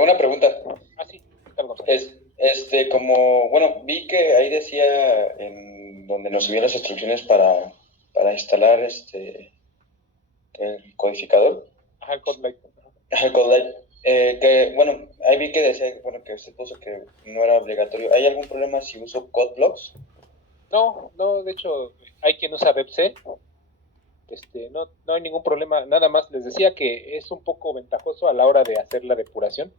Tengo una pregunta. Sí, ¿qué tal, Gonzalo? Bueno, vi que ahí decía en donde nos subían las instrucciones para instalar el codificador. Ajá, el Codelight. El Codelight. Bueno, ahí vi que decía, bueno, que usted puso que no era obligatorio. ¿Hay algún problema si uso CodeBlocks? No, de hecho, hay quien usa VebC. No hay ningún problema. Nada más les decía que es un poco ventajoso a la hora de hacer la depuración.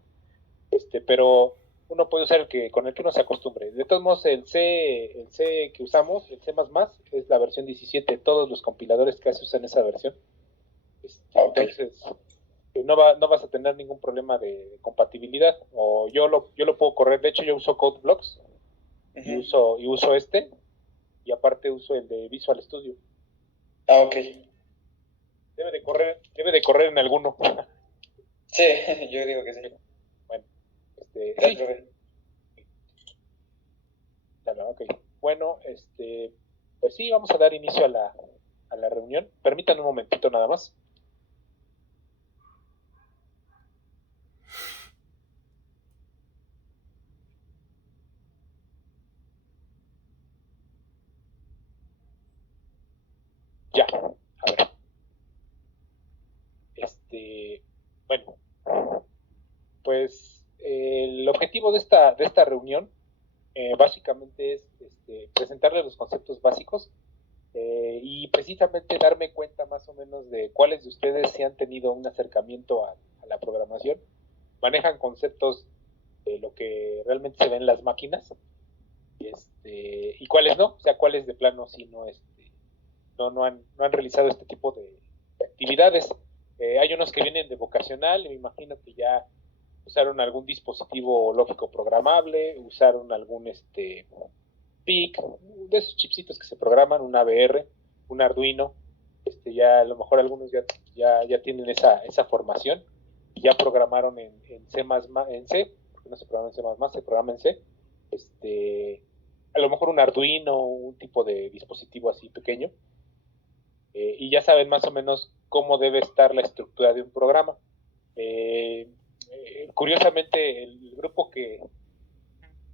Pero uno puede usar con el que uno se acostumbre. De todos modos, el C que usamos, el C++, es la versión 17. Todos los compiladores casi usan esa versión. Okay. Entonces, no vas a tener ningún problema de compatibilidad. O yo lo puedo correr. De hecho, yo uso CodeBlocks y uso y aparte uso el de Visual Studio. Ok. Debe de correr en alguno. Sí, yo digo que sí. Bueno, Gracias, sí. profe. Ok. Bueno, pues sí, vamos a dar inicio a la reunión. Permítanme un momentito nada más. Ya, a ver. Bueno, pues el objetivo de esta reunión básicamente es presentarles los conceptos básicos y precisamente darme cuenta más o menos de cuáles de ustedes se han tenido un acercamiento a la programación, manejan conceptos de lo que realmente se ve en las máquinas y cuáles no, o sea, cuáles de plano sí no han realizado este tipo de actividades. Hay unos que vienen de vocacional, me imagino que ya usaron algún dispositivo lógico programable, usaron algún PIC, de esos chipsitos que se programan, un AVR, un Arduino, ya a lo mejor algunos ya tienen esa formación y ya programaron en C++, en C, porque no se programa en C++, se programa en C, a lo mejor un Arduino, un tipo de dispositivo así pequeño, y ya saben más o menos cómo debe estar la estructura de un programa. Curiosamente,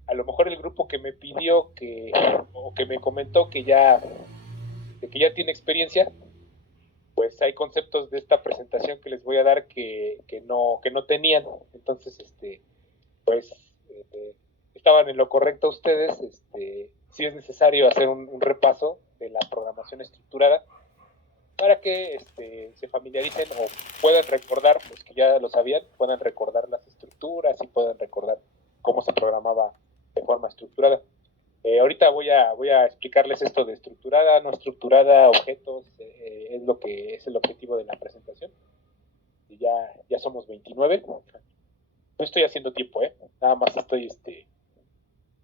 a lo mejor el grupo que me pidió o que me comentó que ya tiene experiencia, pues hay conceptos de esta presentación que les voy a dar que no tenían. Entonces, pues estaban en lo correcto ustedes. Sí es necesario hacer un repaso de la programación estructurada para que se familiaricen o puedan recordar, pues que ya lo sabían, puedan recordar las estructuras y puedan recordar cómo se programaba de forma estructurada. Ahorita voy a explicarles esto de estructurada, no estructurada, objetos, es lo que es el objetivo de la presentación. Y ya somos 29. No estoy haciendo tiempo, nada más estoy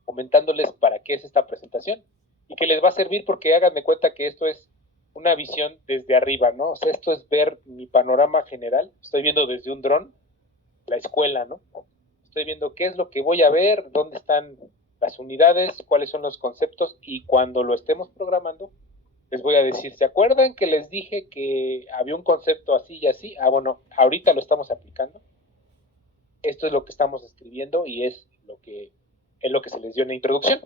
comentándoles para qué es esta presentación y que les va a servir porque hagan de cuenta que esto es una visión desde arriba, ¿no? O sea, esto es ver mi panorama general. Estoy viendo desde un dron la escuela, ¿no? Estoy viendo qué es lo que voy a ver, dónde están las unidades, cuáles son los conceptos y cuando lo estemos programando les voy a decir, ¿se acuerdan que les dije que había un concepto así y así? Bueno, ahorita lo estamos aplicando. Esto es lo que estamos escribiendo y es lo que se les dio en la introducción.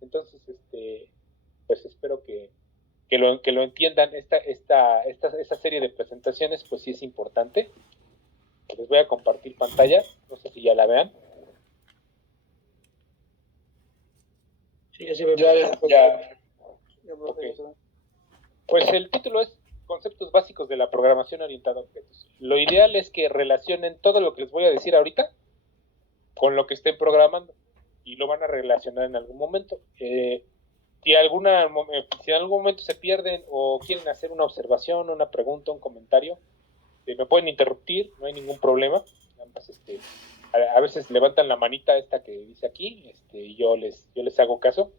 Entonces, pues espero que lo entiendan. Esta serie de presentaciones, pues sí es importante. Les voy a compartir pantalla, no sé si ya la vean. Sí, así me ya. Okay. Pues el título es Conceptos básicos de la programación orientada a objetos. Lo ideal es que relacionen todo lo que les voy a decir ahorita con lo que estén programando y lo van a relacionar en algún momento. Si en algún momento se pierden o quieren hacer una observación, una pregunta, un comentario, me pueden interrumpir, no hay ningún problema. Además, a veces levantan la manita esta que dice aquí, y yo les hago caso.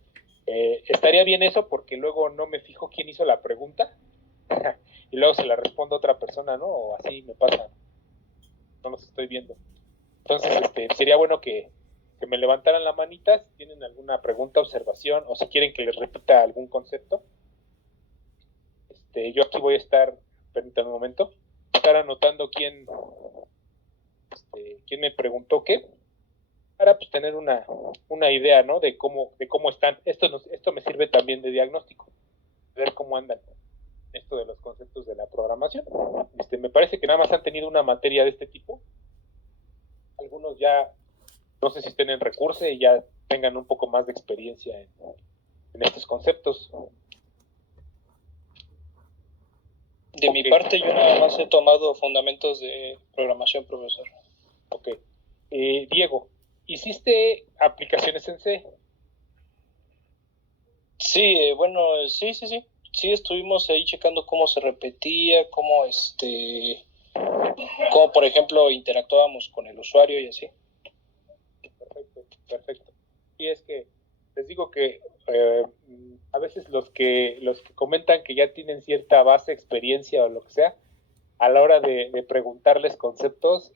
Estaría bien eso porque luego no me fijo quién hizo la pregunta y luego se la respondo a otra persona, ¿no? O así me pasa, no los estoy viendo. Entonces, sería bueno que me levantaran la manita si tienen alguna pregunta, observación o si quieren que les repita algún concepto. Yo aquí voy a estar, permítanme un momento, estar anotando quién quién me preguntó qué, para pues tener una idea, ¿no? De cómo están. Esto me sirve también de diagnóstico, ver cómo andan esto de los conceptos de la programación. Me parece que nada más han tenido una materia de este tipo. Algunos ya, no sé si estén en recurso y ya tengan un poco más de experiencia en estos conceptos. De mi parte, yo nada más he tomado fundamentos de programación, profesor. Ok. Diego, ¿hiciste aplicaciones en C? Sí, bueno, sí. Sí, estuvimos ahí checando cómo se repetía, cómo por ejemplo interactuábamos con el usuario y así. Perfecto. Y es que les digo que a veces los que comentan que ya tienen cierta base, experiencia o lo que sea, a la hora de preguntarles conceptos,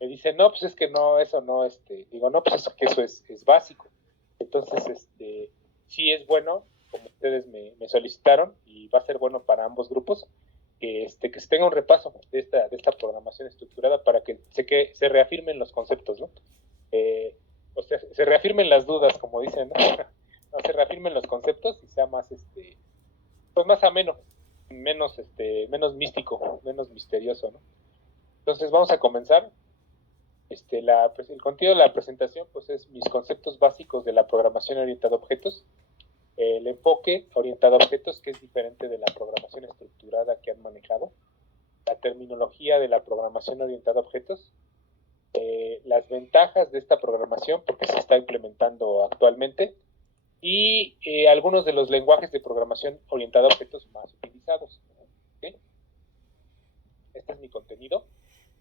me dicen, no, pues es que no, eso no, digo, no, pues eso es básico. Entonces, sí es bueno, como ustedes me solicitaron, y va a ser bueno para ambos grupos, que se tenga un repaso de esta programación estructurada para que se reafirmen los conceptos, ¿no? O sea, se reafirmen las dudas, como dicen, ¿no? No, se reafirmen los conceptos y sea más, pues más ameno, menos místico, menos misterioso, ¿no? Entonces vamos a comenzar. El contenido de la presentación pues es mis conceptos básicos de la programación orientada a objetos, el enfoque orientado a objetos, que es diferente de la programación estructurada que han manejado, la terminología de la programación orientada a objetos, las ventajas de esta programación porque se está implementando actualmente, y algunos de los lenguajes de programación orientada a objetos más utilizados. ¿Okay? Este es mi contenido.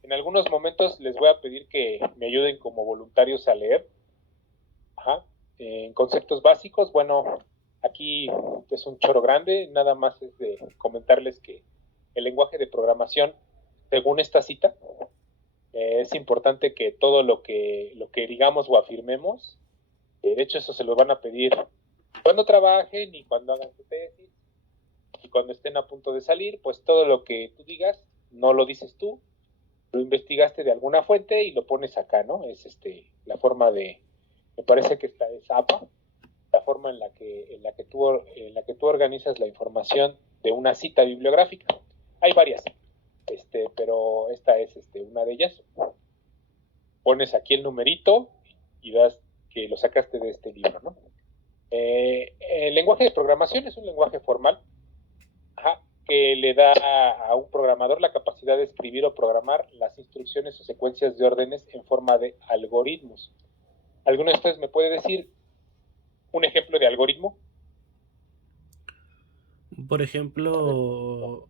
En algunos momentos les voy a pedir que me ayuden como voluntarios a leer. En conceptos básicos, bueno, aquí es un choro grande, nada más es de comentarles que el lenguaje de programación, según esta cita, es importante que todo lo que digamos o afirmemos, de hecho eso se lo van a pedir cuando trabajen y cuando hagan su tesis y cuando estén a punto de salir, pues todo lo que tú digas no lo dices tú, lo investigaste de alguna fuente y lo pones acá, ¿no? Es la forma de, me parece que esta es APA, la forma en la que tú organizas la información de una cita bibliográfica. Hay varias, pero esta es una de ellas. Pones aquí el numerito y das que lo sacaste de este libro, ¿no? El lenguaje de programación es un lenguaje formal, que le da a un programador la capacidad de escribir o programar las instrucciones o secuencias de órdenes en forma de algoritmos. ¿Alguno de ustedes me puede decir un ejemplo de algoritmo? Por ejemplo,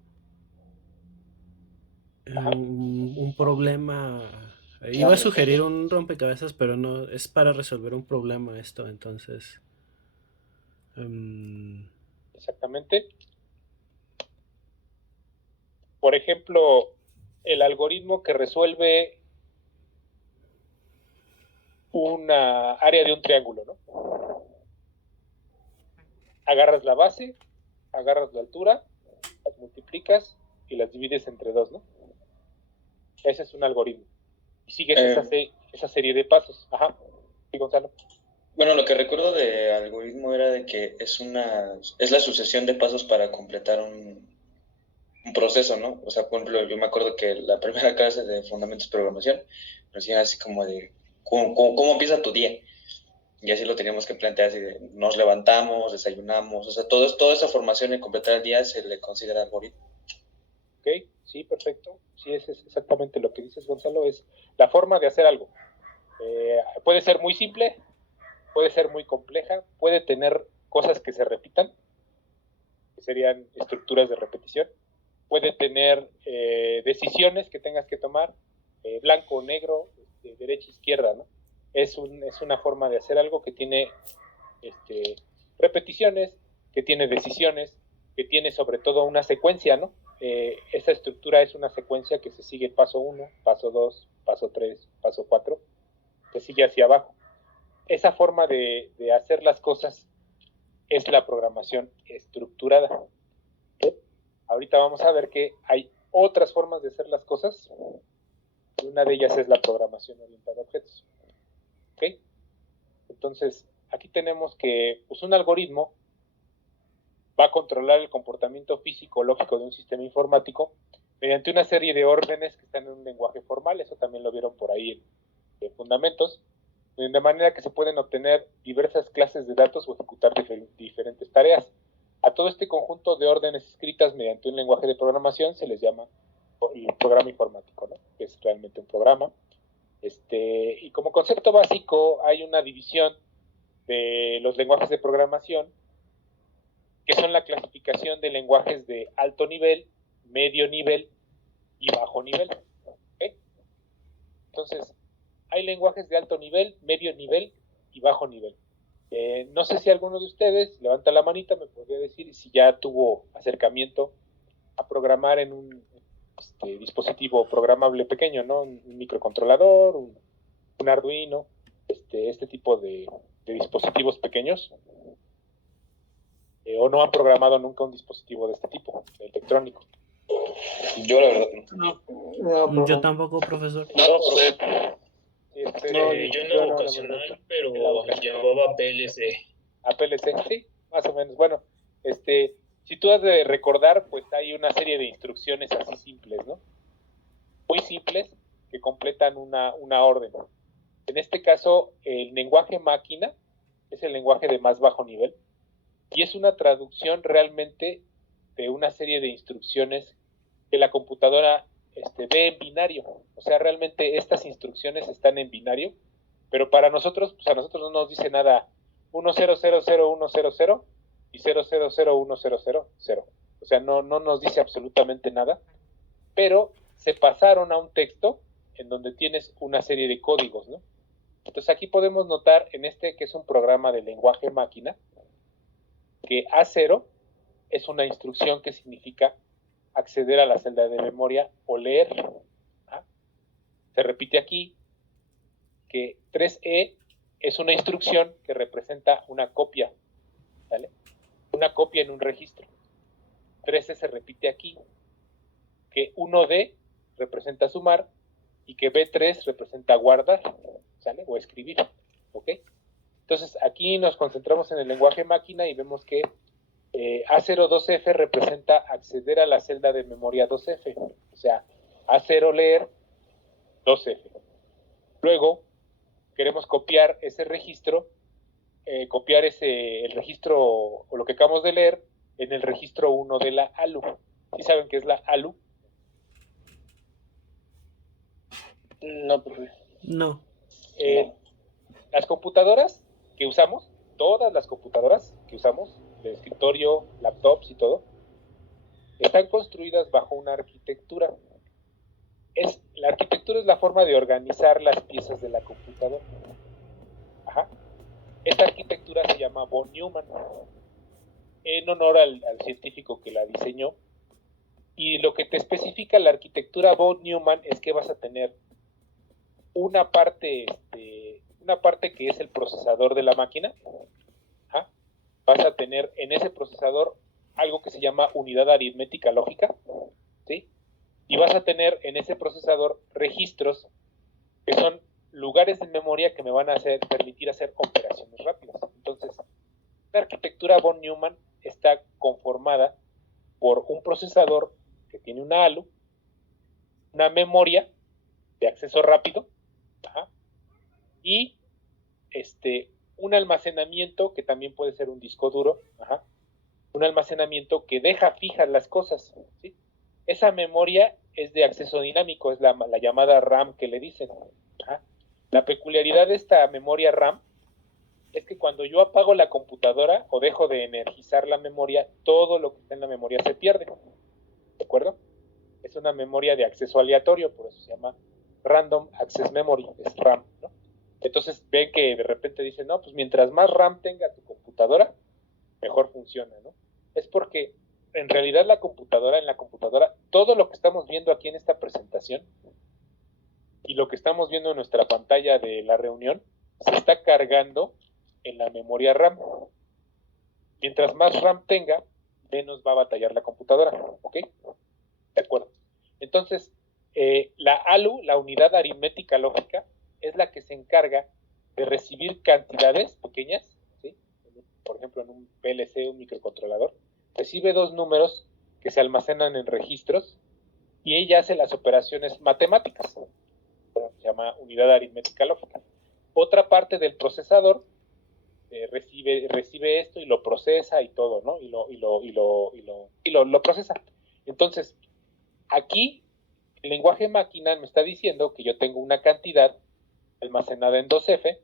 un problema. Iba a sugerir un rompecabezas, pero no, es para resolver un problema esto, entonces. Exactamente. Por ejemplo, el algoritmo que resuelve una área de un triángulo, ¿no? Agarras la base, agarras la altura, las multiplicas y las divides entre dos, ¿no? Ese es un algoritmo. Y sigues esa serie de pasos. Ajá. Sí, Gonzalo. Bueno, lo que recuerdo de algoritmo era de que es la sucesión de pasos para completar un proceso, ¿no? O sea, por ejemplo, yo me acuerdo que la primera clase de fundamentos de programación nos decían así como de cómo empieza tu día. Y así lo teníamos que plantear, así de nos levantamos, desayunamos, o sea, toda esa formación en completar el día se le considera algoritmo. Ok, sí, perfecto. Sí, ese es exactamente lo que dices, Gonzalo, es la forma de hacer algo. Puede ser muy simple, puede ser muy compleja, puede tener cosas que se repitan, que serían estructuras de repetición, puede tener decisiones que tengas que tomar, blanco o negro, derecha, izquierda, ¿no? Es una forma de hacer algo que tiene repeticiones, que tiene decisiones, que tiene sobre todo una secuencia, ¿no? Esa estructura es una secuencia que se sigue paso 1, paso 2, paso 3, paso 4, se sigue hacia abajo. Esa forma de hacer las cosas es la programación estructurada. Ahorita vamos a ver que hay otras formas de hacer las cosas. una de ellas es la programación orientada a objetos. ¿Ok? Entonces, aquí tenemos que pues, un algoritmo va a controlar el comportamiento físico-lógico de un sistema informático mediante una serie de órdenes que están en un lenguaje formal. Eso también lo vieron por ahí en fundamentos, de manera que se pueden obtener diversas clases de datos o ejecutar diferentes tareas. A todo este conjunto de órdenes escritas mediante un lenguaje de programación se les llama el programa informático, ¿no? Que es realmente un programa. Y como concepto básico hay una división de los lenguajes de programación, que son la clasificación de lenguajes de alto nivel, medio nivel y bajo nivel. ¿Okay? Entonces, hay lenguajes de alto nivel, medio nivel y bajo nivel. No sé si alguno de ustedes, levanta la manita, me podría decir si ya tuvo acercamiento a programar en un dispositivo programable pequeño, ¿no? Un microcontrolador, un Arduino, este tipo de dispositivos pequeños. O no han programado nunca un dispositivo de este tipo, electrónico. Yo la verdad no. Yo tampoco, profesor. No, yo en la vocacional, pero llevaba PLC. A PLC, sí, más o menos. Bueno, si tú has de recordar, pues hay una serie de instrucciones así simples, ¿no? Muy simples, que completan una orden. En este caso, el lenguaje máquina es el lenguaje de más bajo nivel y es una traducción realmente de una serie de instrucciones que la computadora ve en binario. O sea, realmente estas instrucciones están en binario, pero para nosotros, pues a nosotros no nos dice nada 10001000 y 000100. O sea, no nos dice absolutamente nada, pero se pasaron a un texto en donde tienes una serie de códigos, ¿no? Entonces aquí podemos notar en que es un programa de lenguaje máquina, que A0 es una instrucción que significa acceder a la celda de memoria o leer. ¿Ah? Se repite aquí que 3E es una instrucción que representa una copia, ¿vale? Una copia en un registro. 3E se repite aquí, que 1D representa sumar y que B3 representa guardar, ¿sale? O escribir, ¿ok? Entonces aquí nos concentramos en el lenguaje máquina y vemos que A02F representa acceder a la celda de memoria 2F, o sea, A0 leer 2F. Luego queremos copiar ese registro, copiar el registro o lo que acabamos de leer en el registro 1 de la ALU. ¿Sí saben qué es la ALU? No, profe. No. Las computadoras que usamos, todas las computadoras que usamos, de escritorio, laptops y todo, están construidas bajo una arquitectura. La arquitectura es la forma de organizar las piezas de la computadora. Ajá. Esta arquitectura se llama von Neumann, en honor al científico que la diseñó. Y lo que te especifica la arquitectura von Neumann es que vas a tener una parte que es el procesador de la máquina. ¿Ah? Vas a tener en ese procesador algo que se llama unidad aritmética lógica, ¿sí? Y vas a tener en ese procesador registros que son lugares de memoria que me van a permitir hacer operaciones rápidas. Entonces, la arquitectura von Neumann está conformada por un procesador que tiene una ALU, una memoria de acceso rápido, ajá, y un almacenamiento que también puede ser un disco duro, ajá, un almacenamiento que deja fijas las cosas, ¿sí? Esa memoria es de acceso dinámico, es la llamada RAM que le dicen. Ajá. La peculiaridad de esta memoria RAM es que cuando yo apago la computadora o dejo de energizar la memoria, todo lo que está en la memoria se pierde, ¿de acuerdo? Es una memoria de acceso aleatorio, por eso se llama Random Access Memory, es RAM, ¿no? Entonces ven que de repente dicen, no, pues mientras más RAM tenga tu computadora, mejor funciona, ¿no? Es porque en realidad en la computadora, todo lo que estamos viendo aquí en esta presentación y lo que estamos viendo en nuestra pantalla de la reunión, se está cargando en la memoria RAM. Mientras más RAM tenga, menos va a batallar la computadora, ¿ok? De acuerdo. Entonces, La ALU, la unidad aritmética lógica, es la que se encarga de recibir cantidades pequeñas, ¿sí? Por ejemplo, en un PLC, un microcontrolador, recibe 2 números que se almacenan en registros y ella hace las operaciones matemáticas. Se llama unidad aritmética lógica. Otra parte del procesador recibe esto y lo procesa y todo, ¿no? Y lo procesa. Entonces, aquí el lenguaje máquina me está diciendo que yo tengo una cantidad almacenada en 2F,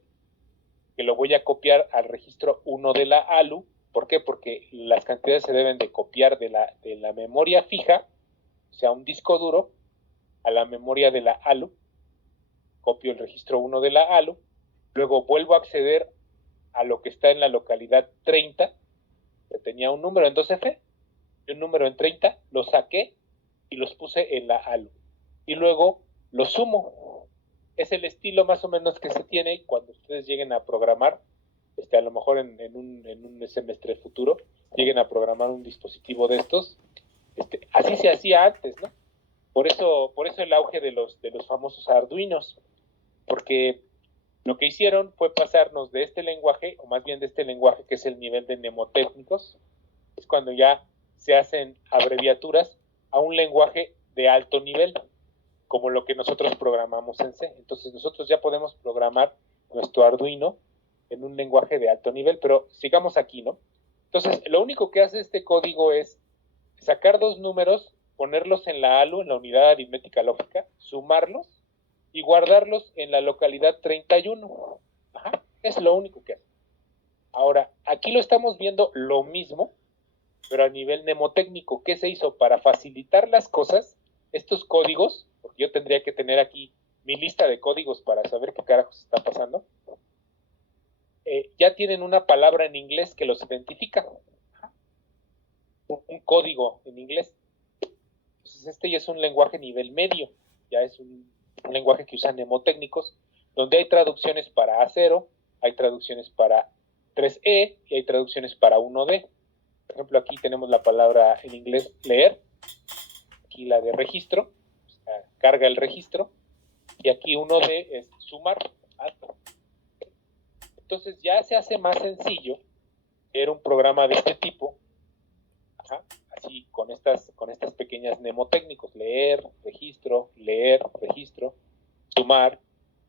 que lo voy a copiar al registro 1 de la ALU. ¿Por qué? Porque las cantidades se deben de copiar de la memoria fija, o sea, un disco duro, a la memoria de la ALU. Copio el registro 1 de la ALU, luego vuelvo a acceder a lo que está en la localidad 30, que tenía un número en 2F y un número en 30, lo saqué y los puse en la ALU. Y luego los sumo. Es el estilo más o menos que se tiene cuando ustedes lleguen a programar, a lo mejor en un semestre futuro, lleguen a programar un dispositivo de estos. Así se hacía antes, ¿no? Por eso el auge de los famosos Arduinos, porque lo que hicieron fue pasarnos de este lenguaje, o más bien de este lenguaje que es el nivel de mnemotécnicos, es cuando ya se hacen abreviaturas, a un lenguaje de alto nivel, como lo que nosotros programamos en C. Entonces nosotros ya podemos programar nuestro Arduino en un lenguaje de alto nivel, pero sigamos aquí, ¿no? Entonces, lo único que hace este código es sacar 2 números, ponerlos en la ALU, en la unidad aritmética lógica, sumarlos y guardarlos en la localidad 31. Ajá, es lo único que hace. Ahora, aquí lo estamos viendo lo mismo, pero a nivel mnemotécnico. ¿Qué se hizo? Para facilitar las cosas, estos códigos, porque yo tendría que tener aquí mi lista de códigos para saber qué carajos está pasando, ya tienen una palabra en inglés que los identifica. Un código en inglés. Entonces este ya es un lenguaje nivel medio, ya es un lenguaje que usan mnemotécnicos, donde hay traducciones para A0, hay traducciones para 3E y hay traducciones para 1D. Por ejemplo, aquí tenemos la palabra en inglés leer, aquí la de registro, o sea, carga el registro, y aquí 1D es sumar. Entonces ya se hace más sencillo leer un programa de este tipo, así con estas pequeñas mnemotécnicos: leer, registro, sumar,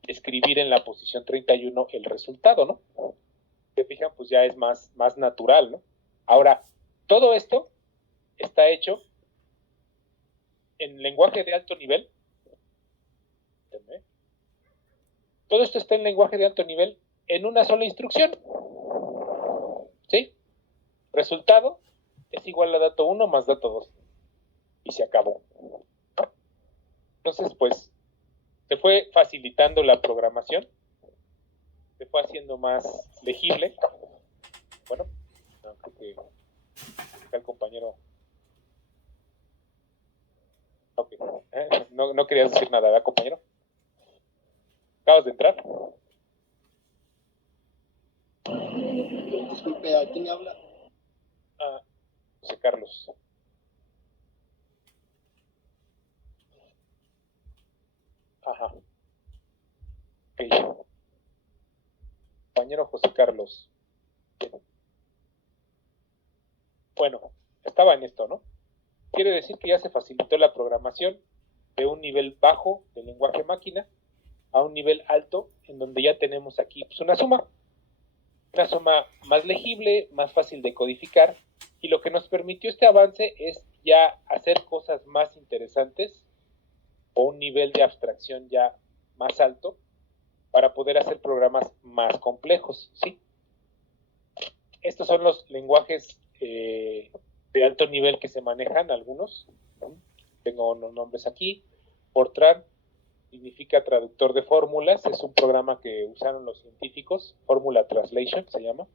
escribir en la posición 31 el resultado, ¿no? Se fijan, pues ya es más natural, ¿no? Ahora, todo esto está hecho en lenguaje de alto nivel. Todo esto está en lenguaje de alto nivel en una sola instrucción. ¿Sí? Resultado es igual a dato 1 más dato 2. Y se acabó. Entonces, pues, se fue facilitando la programación, se fue haciendo más legible. Bueno, creo que acá el compañero... Ok, no querías decir nada, ¿verdad, compañero? ¿Acabas de entrar? Disculpe, ¿a quién habla? José Carlos. Ajá. Ok. Compañero José Carlos. Bien. Bueno, estaba en esto, ¿no? Quiere decir que ya se facilitó la programación de un nivel bajo de lenguaje máquina a un nivel alto, en donde ya tenemos aquí pues, una suma más legible, más fácil de codificar, y lo que nos permitió este avance es ya hacer cosas más interesantes o un nivel de abstracción ya más alto para poder hacer programas más complejos, ¿sí? Estos son los lenguajes de alto nivel que se manejan, algunos. Tengo unos nombres aquí. Fortran significa traductor de fórmulas, es un programa que usaron los científicos, Formula Translation se llama.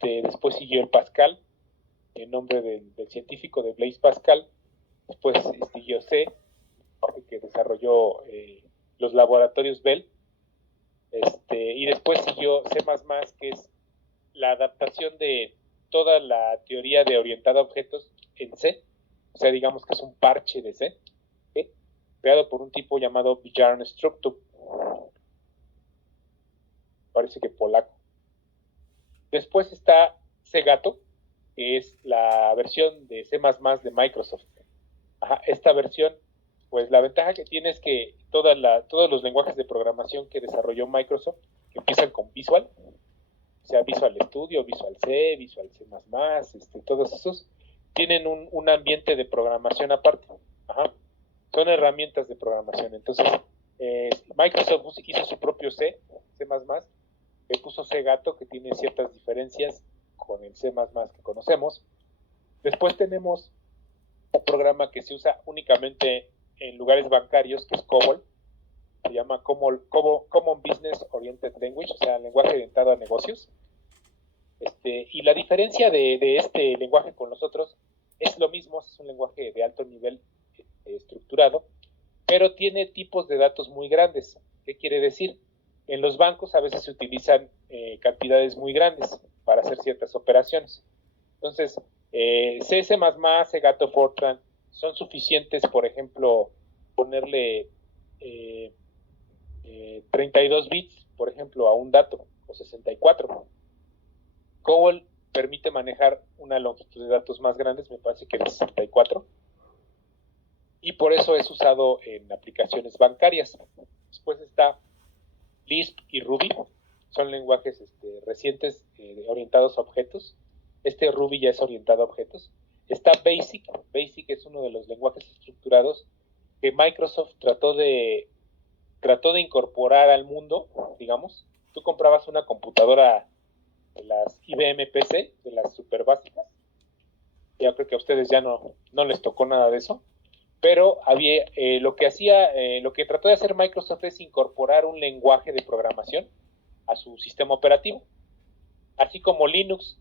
Después siguió el Pascal, el nombre del científico de Blaise Pascal. Después siguió C, que desarrolló los laboratorios Bell. Y después siguió C++, que es la adaptación de toda la teoría de orientada a objetos en C. O sea, digamos que es un parche de C. creado por un tipo llamado Bjarne Stroustrup, parece que polaco. Después está Cgato, que es la versión de C++ de Microsoft. Esta versión, pues la ventaja que tiene es que todos los lenguajes de programación que desarrolló Microsoft, que empiezan con Visual, o sea, Visual Studio, Visual C, Visual C++, todos esos, tienen un ambiente de programación aparte. Son herramientas de programación. Entonces, Microsoft hizo su propio C++, le puso Cgato, que tiene ciertas diferencias con el C++ que conocemos. Después tenemos un programa que se usa únicamente en lugares bancarios, que es COBOL. Se llama Common Business Oriented Language, o sea, lenguaje orientado a negocios. Y la diferencia de este lenguaje con los otros es lo mismo, es un lenguaje de alto nivel estructurado, pero tiene tipos de datos muy grandes. ¿Qué quiere decir? En los bancos a veces se utilizan cantidades muy grandes para hacer ciertas operaciones. Entonces, C++, Cgato, Fortran son suficientes, por ejemplo, ponerle 32 bits, por ejemplo, a un dato, o 64. COBOL permite manejar una longitud de datos más grandes, me parece que de 64, y por eso es usado en aplicaciones bancarias. Después está Lisp y Ruby, son lenguajes recientes orientados a objetos. Ruby ya es orientado a objetos. Está Basic. Basic es uno de los lenguajes estructurados que Microsoft trató de incorporar al mundo, digamos. Tú comprabas una computadora de las IBM PC, de las super básicas. Ya creo que a ustedes ya no les tocó nada de eso. Pero había lo que trató de hacer Microsoft es incorporar un lenguaje de programación a su sistema operativo. Así como Linux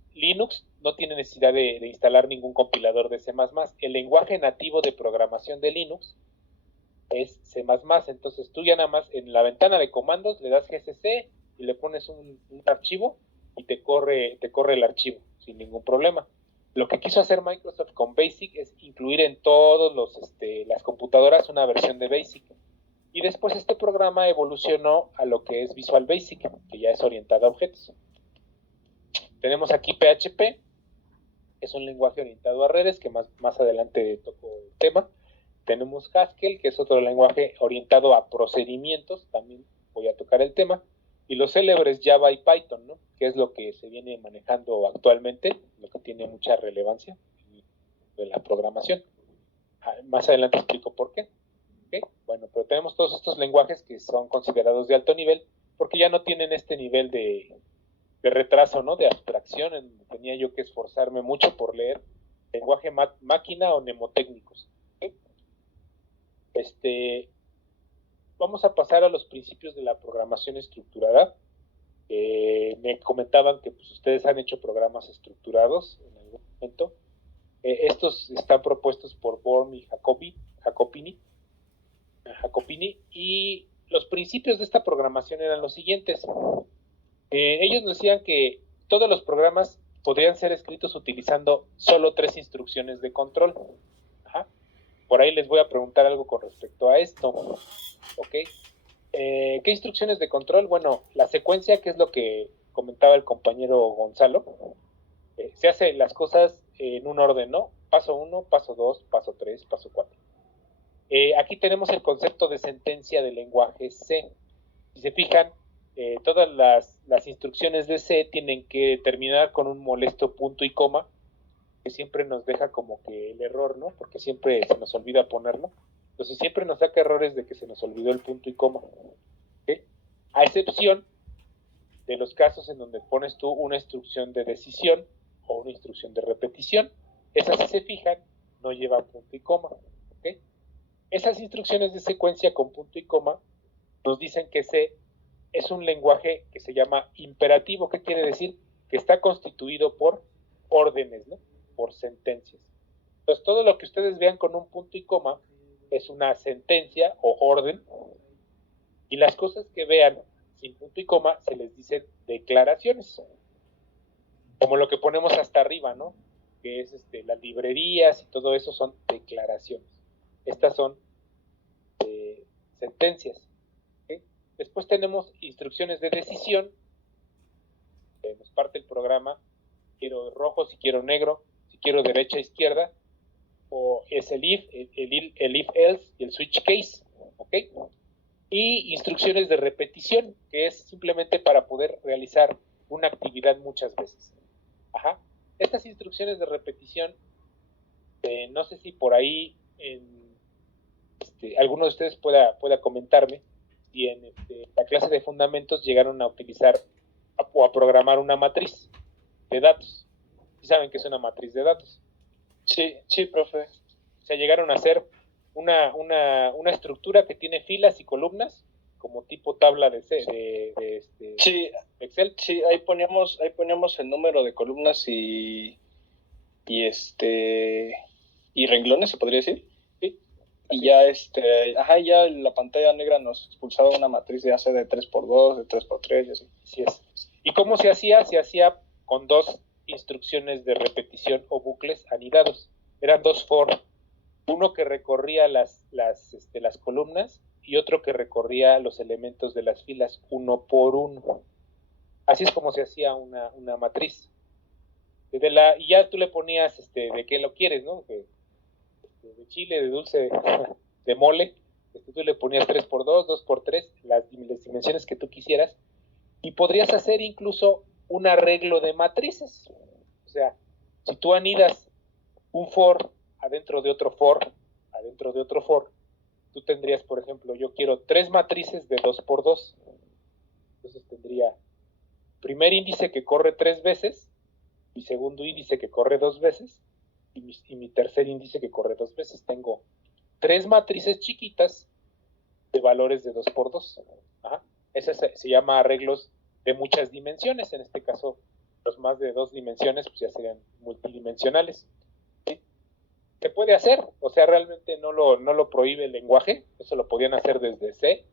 no tiene necesidad de instalar ningún compilador de C++. El lenguaje nativo de programación de Linux es C++. Entonces tú ya nada más en la ventana de comandos le das GCC y le pones un archivo y te corre el archivo sin ningún problema. Lo que quiso hacer Microsoft con Basic es incluir en todos las computadoras una versión de Basic. Y después este programa evolucionó a lo que es Visual Basic, que ya es orientado a objetos. Tenemos aquí PHP, es un lenguaje orientado a redes, que más adelante toco el tema. Tenemos Haskell, que es otro lenguaje orientado a procedimientos, también voy a tocar el tema. Y los célebres Java y Python, ¿no? Que es lo que se viene manejando actualmente, lo que tiene mucha relevancia de la programación. Más adelante explico por qué. ¿Okay? Bueno, pero tenemos todos estos lenguajes que son considerados de alto nivel, porque ya no tienen este nivel de retraso, ¿no? De abstracción. Tenía yo que esforzarme mucho por leer lenguaje máquina o mnemotécnicos. ¿Okay? Vamos a pasar a los principios de la programación estructurada. Me comentaban que pues, ustedes han hecho programas estructurados en algún momento. Estos están propuestos por Bourne y Jacopini, y los principios de esta programación eran los siguientes. Ellos nos decían que todos los programas podrían ser escritos utilizando solo 3 instrucciones de control. Por ahí les voy a preguntar algo con respecto a esto. ¿Ok? ¿Qué instrucciones de control? Bueno, la secuencia, que es lo que comentaba el compañero Gonzalo, se hace las cosas en un orden, ¿no? Paso 1, paso 2, paso 3, paso 4. Aquí tenemos el concepto de sentencia del lenguaje C. Si se fijan, todas las instrucciones de C tienen que terminar con un molesto punto y coma, que siempre nos deja como que el error, ¿no? Porque siempre se nos olvida ponerlo. Entonces siempre nos saca errores de que se nos olvidó el punto y coma. ¿Okay? A excepción de los casos en donde pones tú una instrucción de decisión o una instrucción de repetición. Esas, si se fijan, no llevan punto y coma. ¿Okay? Esas instrucciones de secuencia con punto y coma nos dicen que C es un lenguaje que se llama imperativo. ¿Qué quiere decir? Que está constituido por órdenes, ¿no? Por sentencias. Entonces todo lo que ustedes vean con un punto y coma es una sentencia o orden, y las cosas que vean sin punto y coma se les dicen declaraciones, como lo que ponemos hasta arriba, ¿no? Que es las librerías y todo eso son declaraciones. Estas son sentencias. ¿Sí? Después tenemos instrucciones de decisión, nos parte el programa, quiero rojo, si quiero negro, si quiero derecha, izquierda, o es el if, el if else y el switch case, ¿ok? Y instrucciones de repetición, que es simplemente para poder realizar una actividad muchas veces. Ajá. Estas instrucciones de repetición, no sé si por ahí alguno de ustedes pueda comentarme si en la clase de fundamentos llegaron a utilizar o a programar una matriz de datos. ¿Sí saben qué es una matriz de datos? Sí, profe. O sea, llegaron a hacer una estructura que tiene filas y columnas, como tipo tabla de sí, Excel. Sí, ahí poníamos el número de columnas y renglones, se podría decir. Sí. Y ya ya la pantalla negra nos expulsaba una matriz de AC de 3x2, de 3x3 y así. Así es. ¿Y cómo se hacía? Se hacía con dos instrucciones de repetición o bucles anidados. Eran dos for, uno que recorría las columnas y otro que recorría los elementos de las filas uno por uno. Así es como se hacía una matriz. Y ya tú le ponías de qué lo quieres, ¿no? De chile, de dulce, de mole. Tú le ponías 3x2, 2x3, las dimensiones que tú quisieras. Y podrías hacer incluso un arreglo de matrices. O sea, si tú anidas un for adentro de otro for, tú tendrías, por ejemplo, yo quiero 3 matrices de 2x2. Entonces tendría primer índice que corre 3 veces, mi segundo índice que corre 2 veces, y mi tercer índice que corre 2 veces. Tengo 3 matrices chiquitas de valores de 2x2. Ajá. Ese se llama arreglos de muchas dimensiones. En este caso, los más de 2 dimensiones pues ya serían multidimensionales. ¿Sí? Se puede hacer, o sea, realmente no lo prohíbe el lenguaje. Eso lo podían hacer desde C.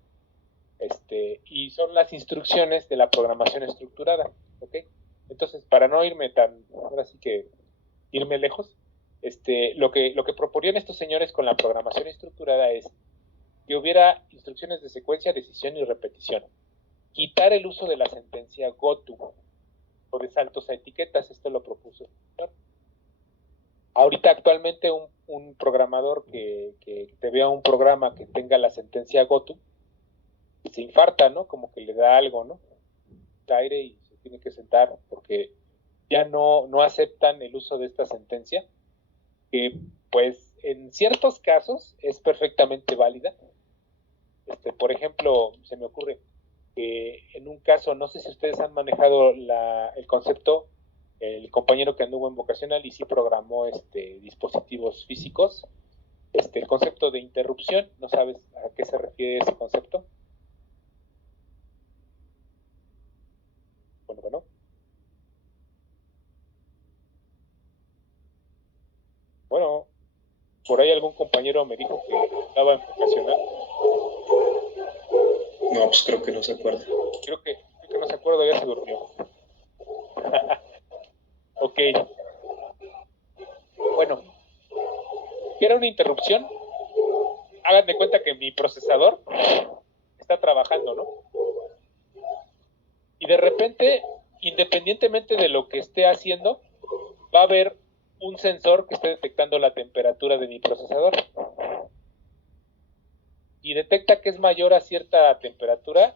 Y son las instrucciones de la programación estructurada. ¿Ok? Entonces, para no irme ahora sí que irme lejos, lo que proponían estos señores con la programación estructurada es que hubiera instrucciones de secuencia, decisión y repetición. Quitar el uso de la sentencia goto o de saltos a etiquetas. Esto lo propuso el señor. Ahorita actualmente un programador que te vea un programa que tenga la sentencia goto se infarta, ¿no? Como que le da algo, ¿no? Aire y se tiene que sentar porque ya no aceptan el uso de esta sentencia, que pues en ciertos casos es perfectamente válida. Por ejemplo, se me ocurre que en un caso, no sé si ustedes han manejado el concepto, el compañero que anduvo en vocacional y sí programó dispositivos físicos, el concepto de interrupción. ¿No sabes a qué se refiere ese concepto? Bueno. Bueno, por ahí algún compañero me dijo que estaba en vocacional. No, pues creo que no se acuerda. Creo que no se acuerda, ya se durmió. Ok. Bueno, ¿qué era una interrupción? Hagan de cuenta que mi procesador está trabajando, ¿no? Y de repente, independientemente de lo que esté haciendo, va a haber un sensor que esté detectando la temperatura de mi procesador. Y detecta que es mayor a cierta temperatura,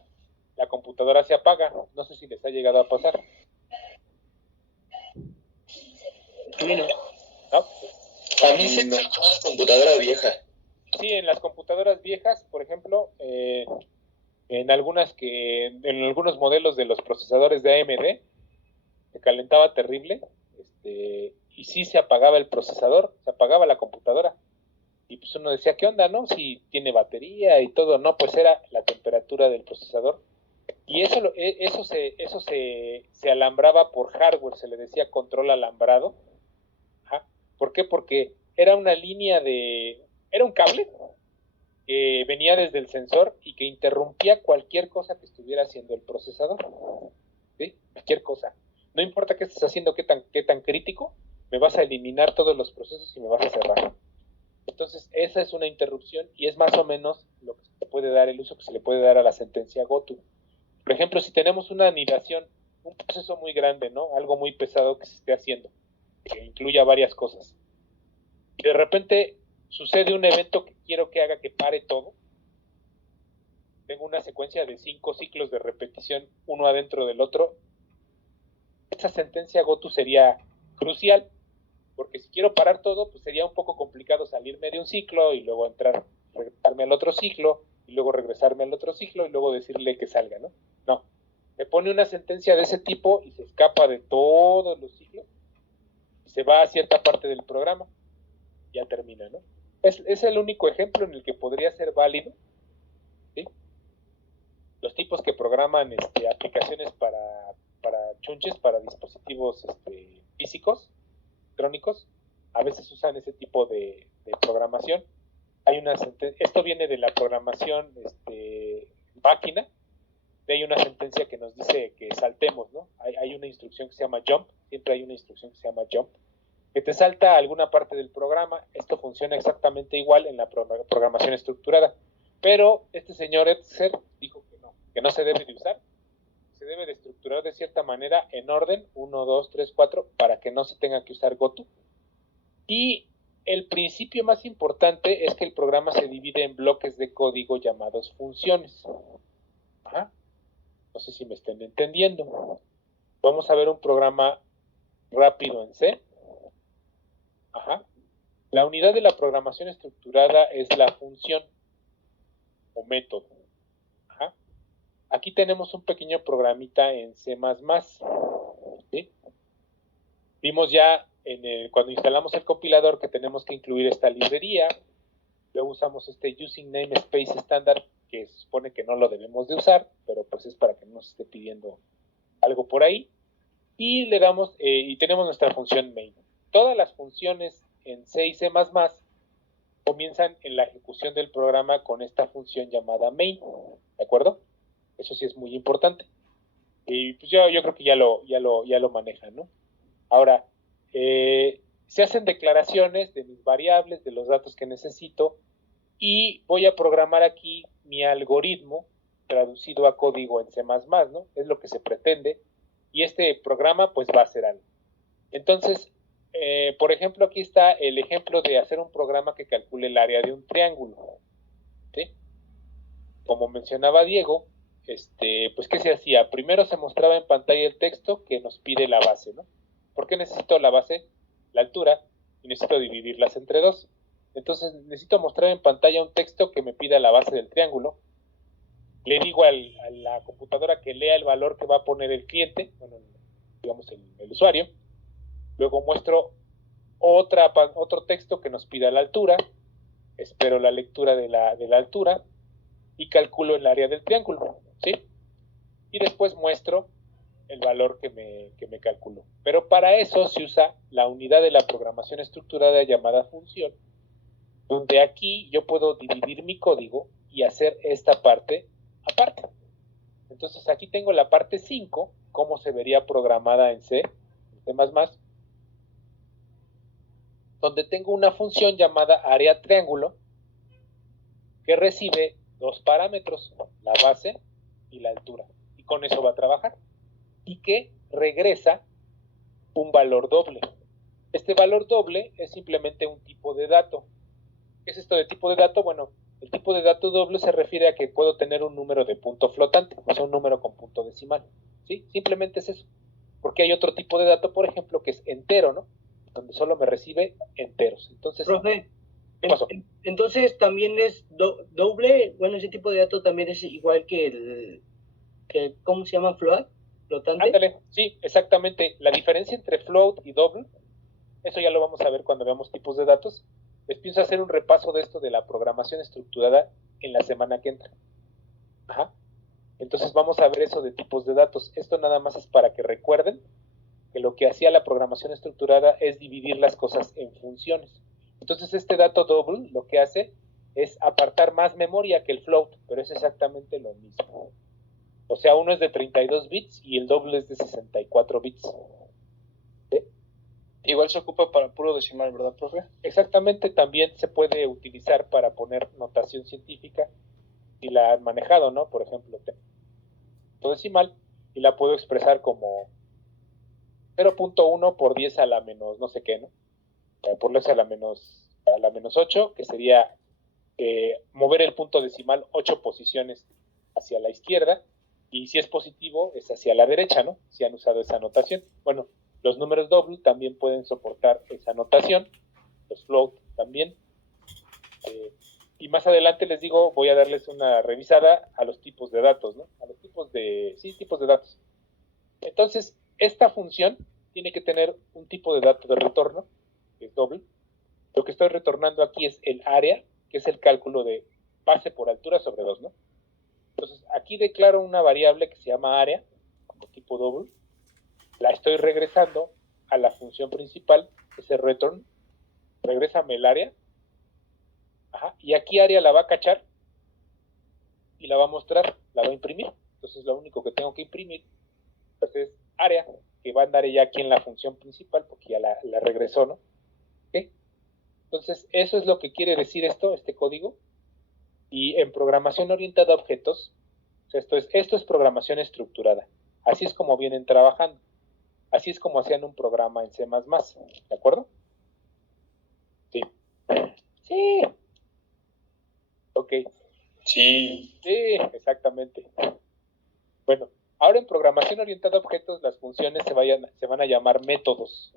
la computadora se apaga. No sé si les ha llegado a pasar. A mí no. ¿No? A mí sí, no. Una computadora vieja. Sí, en las computadoras viejas, por ejemplo, en algunos modelos de los procesadores de AMD, se calentaba terrible, y sí se apagaba el procesador, se apagaba la computadora. Y pues uno decía, ¿qué onda, no? Si tiene batería y todo. No, pues era la temperatura del procesador. Y eso se alambraba por hardware, se le decía control alambrado. Ajá. ¿Por qué? Porque era una línea era un cable que venía desde el sensor y que interrumpía cualquier cosa que estuviera haciendo el procesador. ¿Sí? Cualquier cosa. No importa qué estés haciendo, qué tan crítico, me vas a eliminar todos los procesos y me vas a cerrar. Entonces, esa es una interrupción y es más o menos lo que se puede dar, el uso que se le puede dar a la sentencia goto. Por ejemplo, si tenemos una anidación, un proceso muy grande, ¿no? Algo muy pesado que se esté haciendo, que incluya varias cosas. Y de repente sucede un evento que quiero que haga que pare todo. Tengo una secuencia de 5 ciclos de repetición, uno adentro del otro. Esa sentencia goto sería crucial, porque si quiero parar todo, pues sería un poco complicado salirme de un ciclo y luego regresarme al otro ciclo, y luego regresarme al otro ciclo y luego decirle que salga, ¿no? No, me pone una sentencia de ese tipo y se escapa de todos los ciclos y se va a cierta parte del programa, ya termina, ¿no? Es el único ejemplo en el que podría ser válido, ¿sí? Los tipos que programan aplicaciones para chunches, para dispositivos físicos, electrónicos, a veces usan ese tipo de programación. Esto viene de la programación máquina. Hay una sentencia que nos dice que saltemos, ¿no? Hay una instrucción que se llama jump, siempre hay una instrucción que se llama jump, que te salta alguna parte del programa. Esto funciona exactamente igual en la programación estructurada, pero este señor Etzer dijo que no se debe de usar, se debe de estructurar de cierta manera en orden, 1, 2, 3, 4, para que no se tenga que usar goto. Y el principio más importante es que el programa se divide en bloques de código llamados funciones. Ajá. No sé si me estén entendiendo. Vamos a ver un programa rápido en C. Ajá. La unidad de la programación estructurada es la función o método. Ajá. Aquí tenemos un pequeño programita en C++. ¿Sí? Vimos ya cuando instalamos el compilador que tenemos que incluir esta librería. Luego usamos este using namespace estándar, que se supone que no lo debemos de usar, pero pues es para que no nos esté pidiendo algo por ahí. Y le damos, y tenemos nuestra función main. Todas las funciones en C y C++ comienzan en la ejecución del programa con esta función llamada main, ¿de acuerdo? Eso sí es muy importante. Y pues yo creo que ya lo manejan, ¿no? Ahora, se hacen declaraciones de mis variables, de los datos que necesito, y voy a programar aquí mi algoritmo traducido a código en C++, ¿no? Es lo que se pretende, y este programa pues va a hacer algo. Entonces, por ejemplo, aquí está el ejemplo de hacer un programa que calcule el área de un triángulo, ¿sí? Como mencionaba Diego, pues ¿qué se hacía? Primero se mostraba en pantalla el texto que nos pide la base, ¿no? ¿Por qué necesito la base? La altura, y necesito dividirlas entre 2. Entonces necesito mostrar en pantalla un texto que me pida la base del triángulo. Le digo a la computadora que lea el valor que va a poner el cliente, bueno, digamos el usuario. Luego muestro otro texto que nos pida la altura. Espero la lectura de la altura y calculo el área del triángulo, ¿sí? Y después muestro el valor que me calculó. Pero para eso se usa la unidad de la programación estructurada llamada función, donde aquí yo puedo dividir mi código y hacer esta parte aparte. Entonces aquí tengo la parte 5, cómo se vería programada en C++, donde tengo una función llamada área triángulo que recibe 2 parámetros, la base y la altura. Y con eso va a trabajar. Y que regresa un valor doble. Este valor doble es simplemente un tipo de dato. ¿Qué es esto de tipo de dato? Bueno, el tipo de dato doble se refiere a que puedo tener un número de punto flotante, o sea, un número con punto decimal. ¿Sí? Simplemente es eso. Porque hay otro tipo de dato, por ejemplo, que es entero, ¿no? Donde solo me recibe enteros. Entonces, profe, ¿qué pasó? Entonces también es doble, bueno, ese tipo de dato también es igual que ¿cómo se llama? Flotante. Ándale, sí, exactamente. La diferencia entre float y double, eso ya lo vamos a ver cuando veamos tipos de datos. Les pienso hacer un repaso de esto de la programación estructurada en la semana que entra. Ajá. Entonces vamos a ver eso de tipos de datos. Esto nada más es para que recuerden que lo que hacía la programación estructurada es dividir las cosas en funciones. Entonces este dato double lo que hace es apartar más memoria que el float, pero es exactamente lo mismo. O sea, uno es de 32 bits y el doble es de 64 bits. ¿Sí? Igual se ocupa para puro decimal, ¿verdad, profe? Exactamente, también se puede utilizar para poner notación científica y la han manejado, ¿no? Por ejemplo, tengo decimal y la puedo expresar como 0.1 por 10 a la menos no sé qué, ¿no? Por 10 a la menos 8, que sería mover el punto decimal 8 posiciones hacia la izquierda, y si es positivo es hacia la derecha, ¿no? Si han usado esa notación. Bueno, los números doble también pueden soportar esa notación, los float también. Y más adelante les digo, voy a darles una revisada a los tipos de datos, ¿no? A los tipos de datos. Entonces, esta función tiene que tener un tipo de dato de retorno, que es doble. Lo que estoy retornando aquí es el área, que es el cálculo de base por altura sobre 2, ¿no? Entonces, aquí declaro una variable que se llama área, como tipo doble. La estoy regresando a la función principal, ese return. Regrésame el área. Ajá, y aquí área la va a cachar y la va a mostrar, la va a imprimir. Entonces, lo único que tengo que imprimir pues es área, que va a andar ya aquí en la función principal, porque ya la regresó, ¿no? ¿Okay? Entonces, eso es lo que quiere decir este código. Y en programación orientada a objetos, esto es programación estructurada. Así es como vienen trabajando. Así es como hacían un programa en C++, ¿de acuerdo? Sí. Sí. Ok. Sí. Sí, exactamente. Bueno, ahora en programación orientada a objetos, las funciones se van a llamar métodos.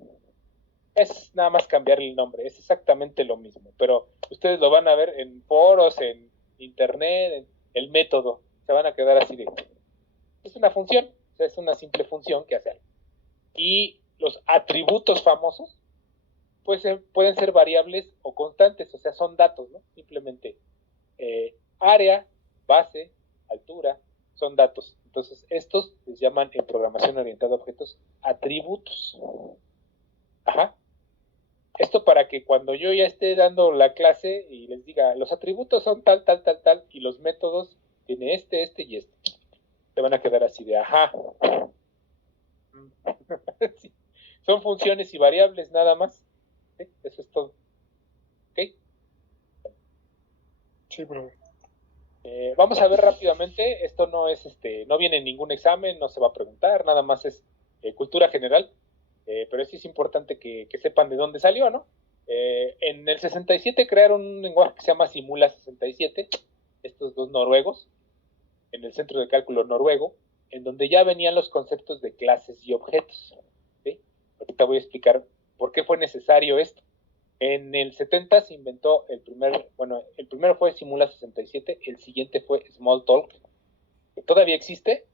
Es nada más cambiar el nombre, es exactamente lo mismo, pero ustedes lo van a ver en foros, en internet, en el método, se van a quedar así de... Es una función, o sea, es una simple función que hace algo. Y los atributos famosos, pues pueden ser variables o constantes, o sea, son datos, ¿no? Simplemente área, base, altura, son datos. Entonces, estos les llaman en programación orientada a objetos atributos. Ajá. Esto para que cuando yo ya esté dando la clase y les diga, los atributos son tal, tal, tal, tal, y los métodos tiene este y este. Se van a quedar así de, ajá. Sí. Son funciones y variables nada más. ¿Sí? Eso es todo. ¿Ok? Sí, profe. Vamos a ver rápidamente, esto no es no viene en ningún examen, no se va a preguntar, nada más es cultura general, pero sí es importante que sepan de dónde salió, ¿no? En el 67 crearon un lenguaje que se llama Simula 67, estos dos noruegos, en el centro de cálculo noruego, en donde ya venían los conceptos de clases y objetos. ¿Sí? Ahorita voy a explicar por qué fue necesario esto. En el 70 se inventó el primero fue Simula 67, el siguiente fue Smalltalk, que todavía existe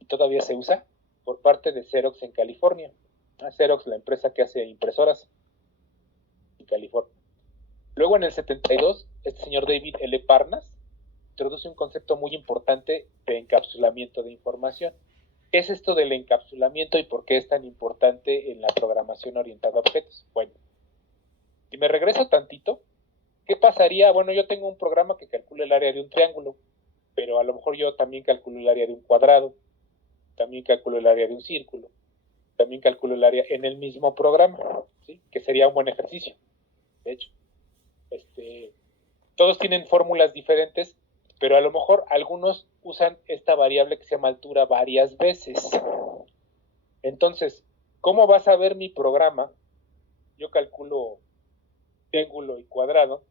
y todavía se usa por parte de Xerox en California. Xerox, la empresa que hace impresoras en California. Luego en el 72, este señor David L. Parnas introduce un concepto muy importante de encapsulamiento de información. ¿Qué es esto del encapsulamiento y por qué es tan importante en la programación orientada a objetos? Bueno, si me regreso tantito, ¿qué pasaría? Bueno, yo tengo un programa que calcula el área de un triángulo, pero a lo mejor yo también calculo el área de un cuadrado, también calculo el área de un círculo, también calculo el área en el mismo programa, ¿sí? Que sería un buen ejercicio, de hecho. Todos tienen fórmulas diferentes, pero a lo mejor algunos usan esta variable que se llama altura varias veces. Entonces, ¿cómo vas a ver mi programa? Yo calculo triángulo y cuadrado.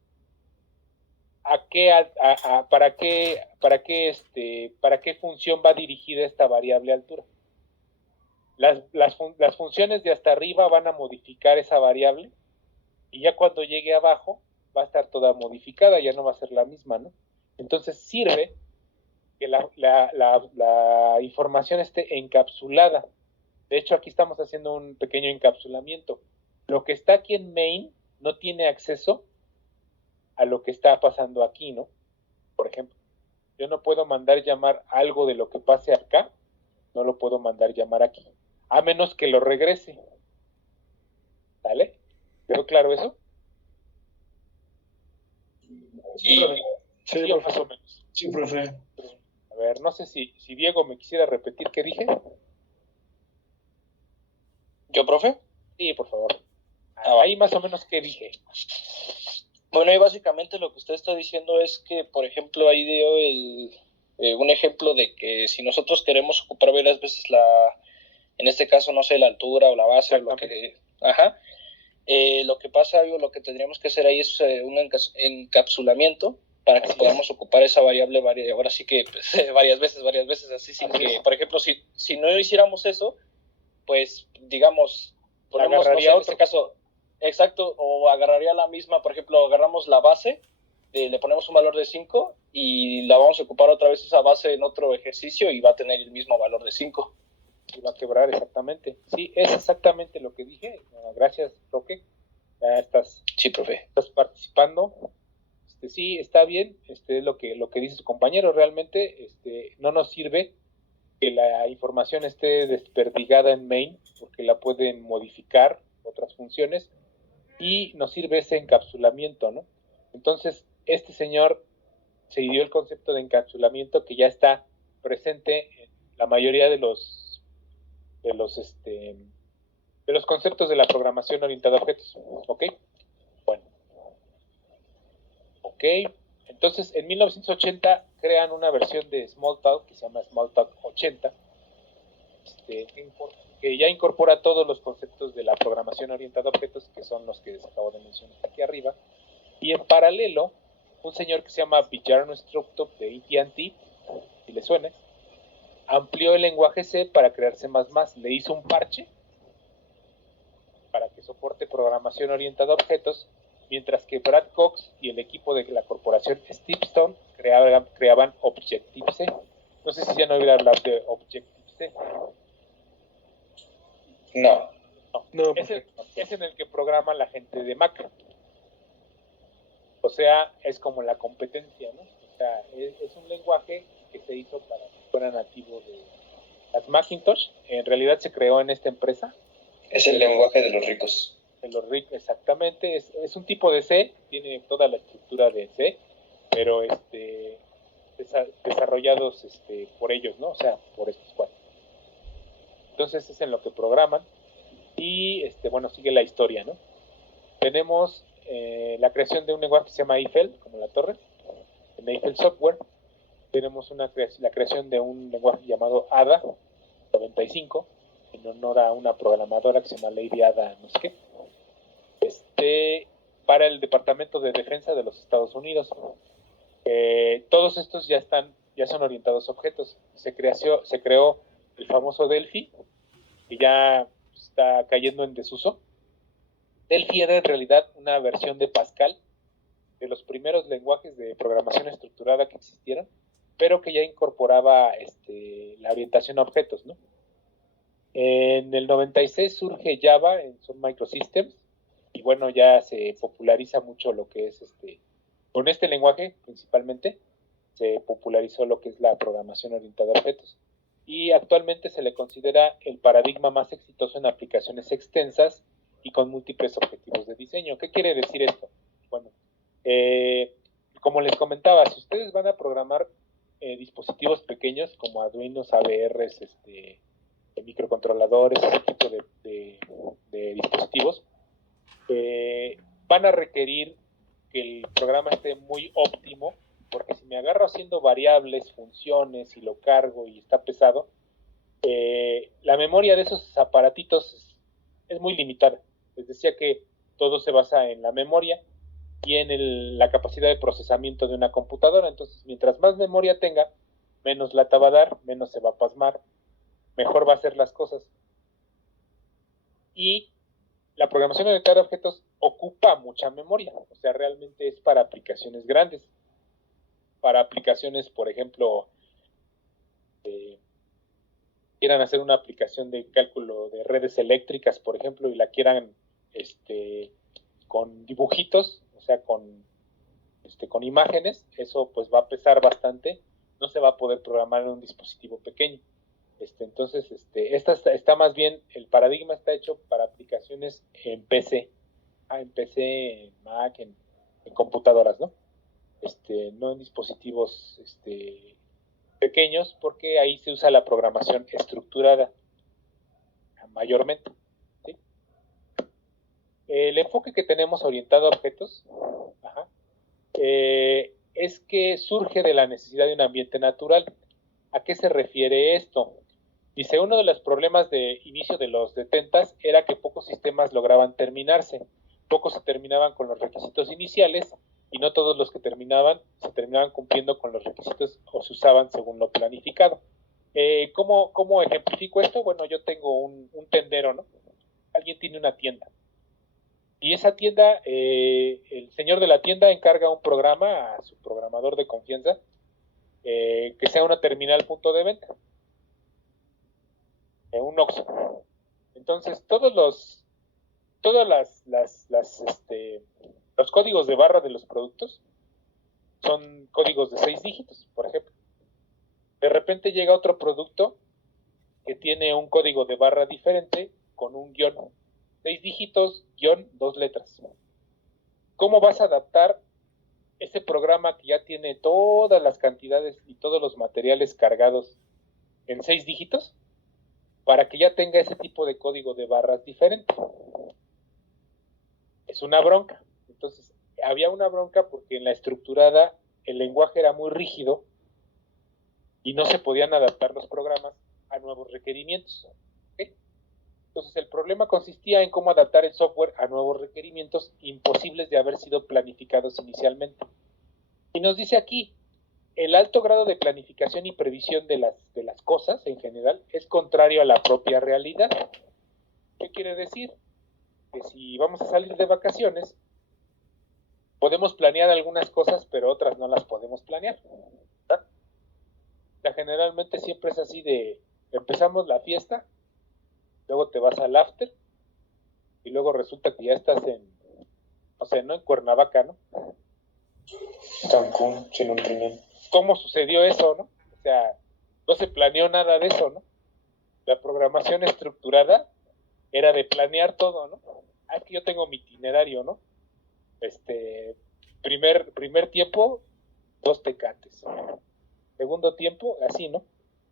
¿Para qué función va dirigida esta variable altura? Las funciones de hasta arriba van a modificar esa variable y ya cuando llegue abajo va a estar toda modificada, ya no va a ser la misma, ¿no? Entonces sirve que la información esté encapsulada. De hecho, aquí estamos haciendo un pequeño encapsulamiento. Lo que está aquí en main no tiene acceso a lo que está pasando aquí, ¿no? Por ejemplo, yo no puedo mandar llamar algo de lo que pase acá, no lo puedo mandar llamar aquí, a menos que lo regrese. ¿Sale? ¿Quedó claro eso? Sí, profe. Sí, Sí, profe. más o menos. Sí, profe. A ver, no sé si Diego me quisiera repetir qué dije. ¿Yo, profe? Sí, por favor. Ahí más o menos qué dije. Bueno, y básicamente lo que usted está diciendo es que, por ejemplo, ahí dio un ejemplo de que si nosotros queremos ocupar varias veces en este caso, no sé, la altura o la base, o lo que... Ajá. Lo que pasa, lo que tendríamos que hacer ahí es un encapsulamiento para que podamos ocupar esa variable, ahora sí que pues, varias veces, así sin que, por ejemplo, si no hiciéramos eso, pues, digamos, ponemos, no sé, en este caso, exacto, o agarraría la misma, por ejemplo, agarramos la base, le ponemos un valor de 5 y la vamos a ocupar otra vez esa base en otro ejercicio y va a tener el mismo valor de 5. Y va a quebrar, exactamente. Sí, es exactamente lo que dije. Gracias, Roque. Ya estás, sí, profe. Estás participando. Sí, está bien. Es lo que dice su compañero. Realmente no nos sirve que la información esté desperdigada en main, porque la pueden modificar otras funciones, y nos sirve ese encapsulamiento, ¿no? Entonces, este señor se dio el concepto de encapsulamiento que ya está presente en la mayoría de los conceptos de la programación orientada a objetos. ¿Ok? Bueno. Ok. Entonces, en 1980 crean una versión de Smalltalk que se llama Smalltalk 80, que ya incorpora todos los conceptos de la programación orientada a objetos, que son los que les acabo de mencionar aquí arriba. Y en paralelo, un señor que se llama Villarno Structup de AT&T, si le suena, amplió el lenguaje C para crear C++. Le hizo un parche para que soporte programación orientada a objetos, mientras que Brad Cox y el equipo de la corporación Stepstone creaban Objective-C. No sé si ya no oído hablar de Objective-C. No. Es en el que programa la gente de Mac. O sea, es como la competencia, ¿no? O sea, es un lenguaje que se hizo para que fuera nativo de las Macintosh. En realidad se creó en esta empresa. Es el lenguaje de los ricos. De los ricos, exactamente. Es un tipo de C, tiene toda la estructura de C, pero desarrollados por ellos, ¿no? O sea, por estos cuatro. Entonces es en lo que programan. Y bueno, sigue la historia, ¿no? Tenemos la creación de un lenguaje que se llama Eiffel, como la torre, en Eiffel Software. Tenemos la creación de un lenguaje llamado Ada 95, en honor a una programadora que se llama Lady Ada, no sé qué, para el Departamento de Defensa de los Estados Unidos. Todos estos ya son orientados a objetos. Se creó el famoso Delphi, que ya está cayendo en desuso. Delphi era en realidad una versión de Pascal, de los primeros lenguajes de programación estructurada que existieron, pero que ya incorporaba la orientación a objetos, ¿no? En el 96 surge Java en Sun Microsystems, y bueno, ya se populariza mucho lo que es con este lenguaje principalmente, se popularizó lo que es la programación orientada a objetos. Y actualmente se le considera el paradigma más exitoso en aplicaciones extensas y con múltiples objetivos de diseño. ¿Qué quiere decir esto? Bueno, como les comentaba, si ustedes van a programar dispositivos pequeños como Arduinos, AVRs, microcontroladores, ese tipo de dispositivos, van a requerir que el programa esté muy óptimo, porque si me agarro haciendo variables, funciones y lo cargo y está pesado, la memoria de esos aparatitos es muy limitada. Les decía que todo se basa en la memoria y en la capacidad de procesamiento de una computadora. Entonces, mientras más memoria tenga, menos lata va a dar, menos se va a pasmar, mejor va a hacer las cosas. Y la programación orientada a objetos ocupa mucha memoria, o sea, realmente es para aplicaciones grandes, para aplicaciones, por ejemplo, quieran hacer una aplicación de cálculo de redes eléctricas, por ejemplo, y la quieran con dibujitos, o sea, con imágenes, eso pues va a pesar bastante, no se va a poder programar en un dispositivo pequeño. Entonces, esta está más bien, el paradigma está hecho para aplicaciones en PC, en Mac, en computadoras, ¿no? No en dispositivos pequeños, porque ahí se usa la programación estructurada mayormente, ¿sí? El enfoque que tenemos orientado a objetos es que surge de la necesidad de un ambiente natural. ¿A qué se refiere esto? Dice, uno de los problemas de inicio de los 70s era que pocos sistemas lograban terminarse. Pocos se terminaban con los requisitos iniciales y no todos los que se terminaban cumpliendo con los requisitos o se usaban según lo planificado. ¿Cómo ejemplifico esto? Bueno, yo tengo un tendero, ¿no? Alguien tiene una tienda. Y esa tienda, el señor de la tienda encarga un programa a su programador de confianza que sea una terminal punto de venta. Un OXXO. Entonces, todos los códigos de barra de los productos son códigos de 6 dígitos, por ejemplo. De repente llega otro producto que tiene un código de barra diferente con un guión. 6 dígitos, guión, 2 letras. ¿Cómo vas a adaptar ese programa que ya tiene todas las cantidades y todos los materiales cargados en 6 dígitos para que ya tenga ese tipo de código de barras diferente? Es una bronca. Entonces, había una bronca porque en la estructurada el lenguaje era muy rígido y no se podían adaptar los programas a nuevos requerimientos. ¿Okay? Entonces, el problema consistía en cómo adaptar el software a nuevos requerimientos imposibles de haber sido planificados inicialmente. Y nos dice aquí, el alto grado de planificación y previsión de las cosas en general es contrario a la propia realidad. ¿Qué quiere decir? Que si vamos a salir de vacaciones, podemos planear algunas cosas, pero otras no las podemos planear. ¿Verdad? O sea, generalmente siempre es así de, empezamos la fiesta, luego te vas al after, y luego resulta que ya estás en, no sé, ¿no? En Cuernavaca, ¿no? Cancún, sin un riñón. ¿Cómo sucedió eso, no? O sea, no se planeó nada de eso, ¿no? La programación estructurada era de planear todo, ¿no? Es que yo tengo mi itinerario, ¿no? Primer tiempo, 2 tecates. Segundo tiempo, así, ¿no?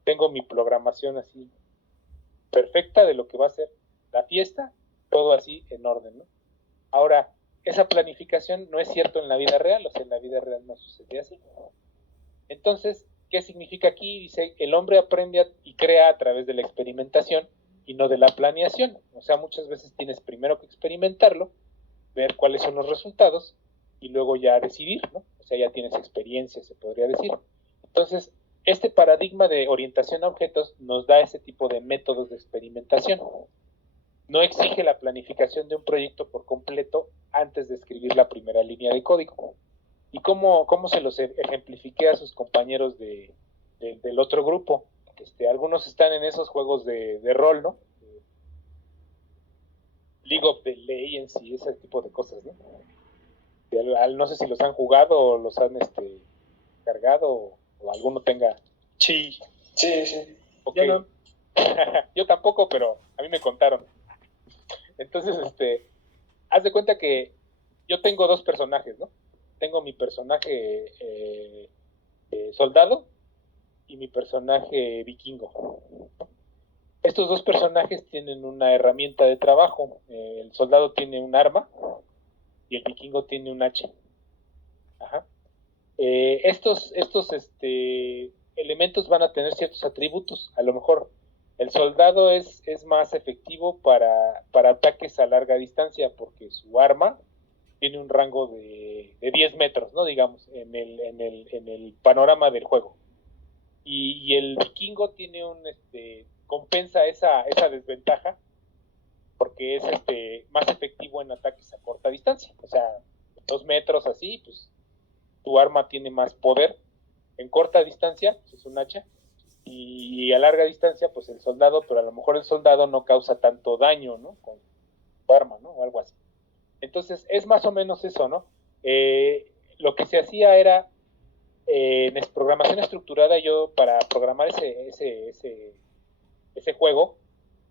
Tengo mi programación así, perfecta de lo que va a ser la fiesta, todo así en orden, ¿no? Ahora, esa planificación no es cierto en la vida real, o sea, en la vida real no sucede así. Entonces, ¿qué significa aquí? Dice, el hombre aprende y crea a través de la experimentación y no de la planeación. O sea, muchas veces tienes primero que experimentarlo, ver cuáles son los resultados y luego ya decidir, ¿no? O sea, ya tienes experiencia, se podría decir. Entonces, este paradigma de orientación a objetos nos da ese tipo de métodos de experimentación. No exige la planificación de un proyecto por completo antes de escribir la primera línea de código. ¿Y cómo se los ejemplifiqué a sus compañeros del otro grupo? Algunos están en esos juegos de rol, ¿no? League of the Legends y ese tipo de cosas, ¿no? No sé si los han jugado o los han cargado o alguno tenga. Sí. Okay. Yo no. Yo tampoco, pero a mí me contaron. Entonces, haz de cuenta que yo tengo 2 personajes, ¿no? Tengo mi personaje soldado y mi personaje vikingo. Estos 2 personajes tienen una herramienta de trabajo. El soldado tiene un arma y el vikingo tiene un hacha. Ajá. Estos elementos van a tener ciertos atributos. A lo mejor el soldado es más efectivo para ataques a larga distancia porque su arma tiene un rango de 10 metros, ¿no? Digamos, en el panorama del juego. Y el vikingo tiene compensa esa desventaja porque es más efectivo en ataques a corta distancia. O sea, 2 metros así, pues tu arma tiene más poder. En corta distancia, pues es un hacha. Y a larga distancia, pues el soldado, pero a lo mejor el soldado no causa tanto daño, ¿no? Con tu arma, ¿no? O algo así. Entonces, es más o menos eso, ¿no? Lo que se hacía era, en programación estructurada, yo para programar ese juego,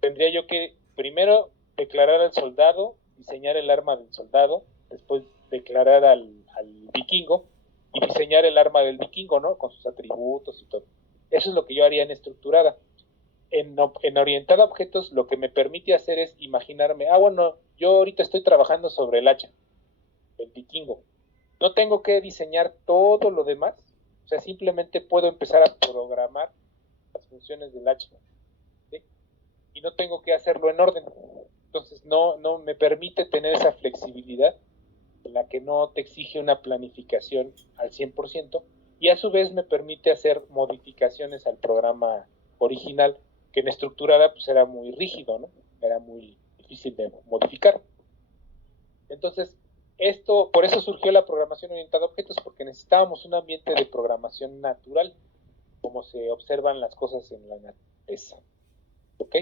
tendría yo que primero declarar al soldado, diseñar el arma del soldado, después declarar al vikingo y diseñar el arma del vikingo, ¿no? Con sus atributos y todo. Eso es lo que yo haría en estructurada. en orientado a objetos lo que me permite hacer es imaginarme, bueno, yo ahorita estoy trabajando sobre el hacha, el vikingo. No tengo que diseñar todo lo demás, o sea, simplemente puedo empezar a programar las funciones del hacha, ¿sí? Y no tengo que hacerlo en orden. Entonces no me permite tener esa flexibilidad en la que no te exige una planificación al 100%, y a su vez me permite hacer modificaciones al programa original, que en estructurada pues era muy rígido, ¿no? Era muy difícil de modificar. Entonces, por eso surgió la programación orientada a objetos, porque necesitábamos un ambiente de programación natural, como se observan las cosas en la naturaleza. ¿Ok?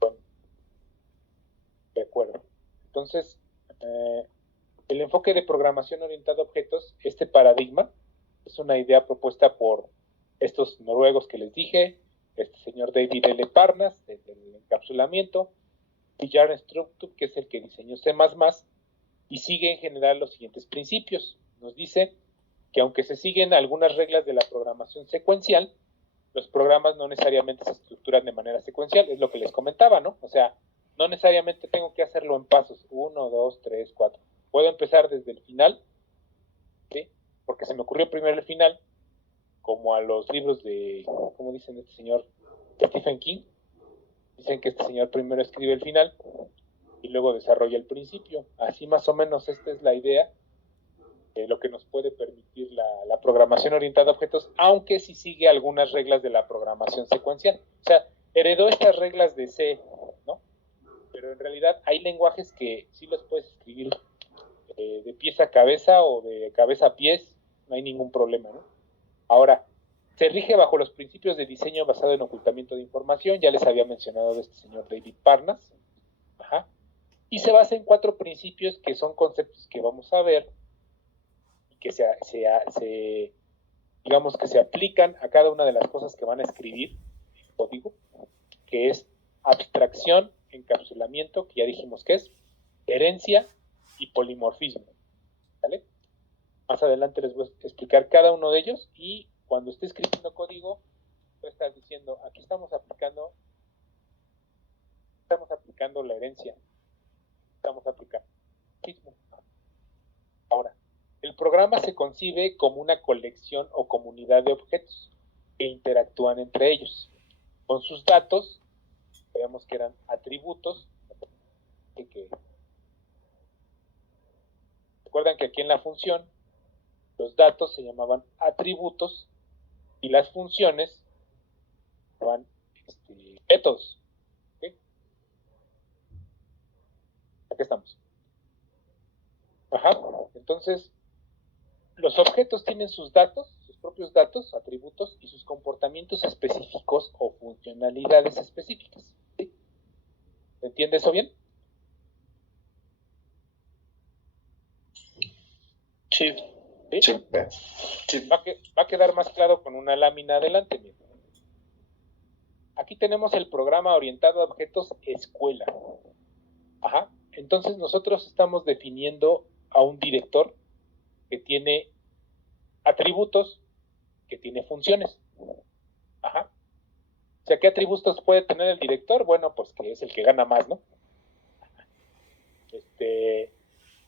Bueno, de acuerdo. Entonces, el enfoque de programación orientada a objetos, este paradigma, es una idea propuesta por estos noruegos que les dije, este señor David L. Parnas, del encapsulamiento, y Jarn Structup, que es el que diseñó C++, y sigue en general los siguientes principios. Nos dice que aunque se siguen algunas reglas de la programación secuencial, los programas no necesariamente se estructuran de manera secuencial, es lo que les comentaba, ¿no? O sea, no necesariamente tengo que hacerlo en pasos, 1, 2, 3, 4. Puedo empezar desde el final, ¿sí? Porque se me ocurrió primero el final, como a los libros de, ¿cómo dicen este señor? Stephen King. Dicen que este señor primero escribe el final y luego desarrolla el principio. Así más o menos esta es la idea de lo que nos puede permitir la programación orientada a objetos, aunque sí sigue algunas reglas de la programación secuencial. O sea, heredó estas reglas de C, ¿no? Pero en realidad hay lenguajes que sí los puedes escribir de pies a cabeza o de cabeza a pies, no hay ningún problema, ¿no? Ahora, se rige bajo los principios de diseño basado en ocultamiento de información, ya les había mencionado de este señor David Parnas, ajá, y se basa en 4 principios que son conceptos que vamos a ver y que digamos que se aplican a cada una de las cosas que van a escribir en código, que es abstracción, encapsulamiento, que ya dijimos que es, herencia y polimorfismo, ¿vale? Más adelante les voy a explicar cada uno de ellos, y cuando esté escribiendo código voy a estar diciendo, aquí estamos aplicando la herencia, estamos aplicando el polimorfismo. Ahora, el programa se concibe como una colección o comunidad de objetos que interactúan entre ellos. Con sus datos, veamos que eran atributos, recuerdan que aquí en la función los datos se llamaban atributos y las funciones se llamaban métodos. ¿Okay? Aquí estamos. Ajá. Entonces, los objetos tienen sus datos, sus propios datos, atributos y sus comportamientos específicos o funcionalidades específicas. ¿Sí? ¿Entiende eso bien? Sí. ¿Sí? Sí. Va a quedar más claro con una lámina adelante. Miren. Aquí tenemos el programa orientado a objetos escuela. Ajá. Entonces nosotros estamos definiendo a un director que tiene atributos, que tiene funciones. Ajá. O sea, ¿qué atributos puede tener el director? Bueno, pues que es el que gana más, ¿no?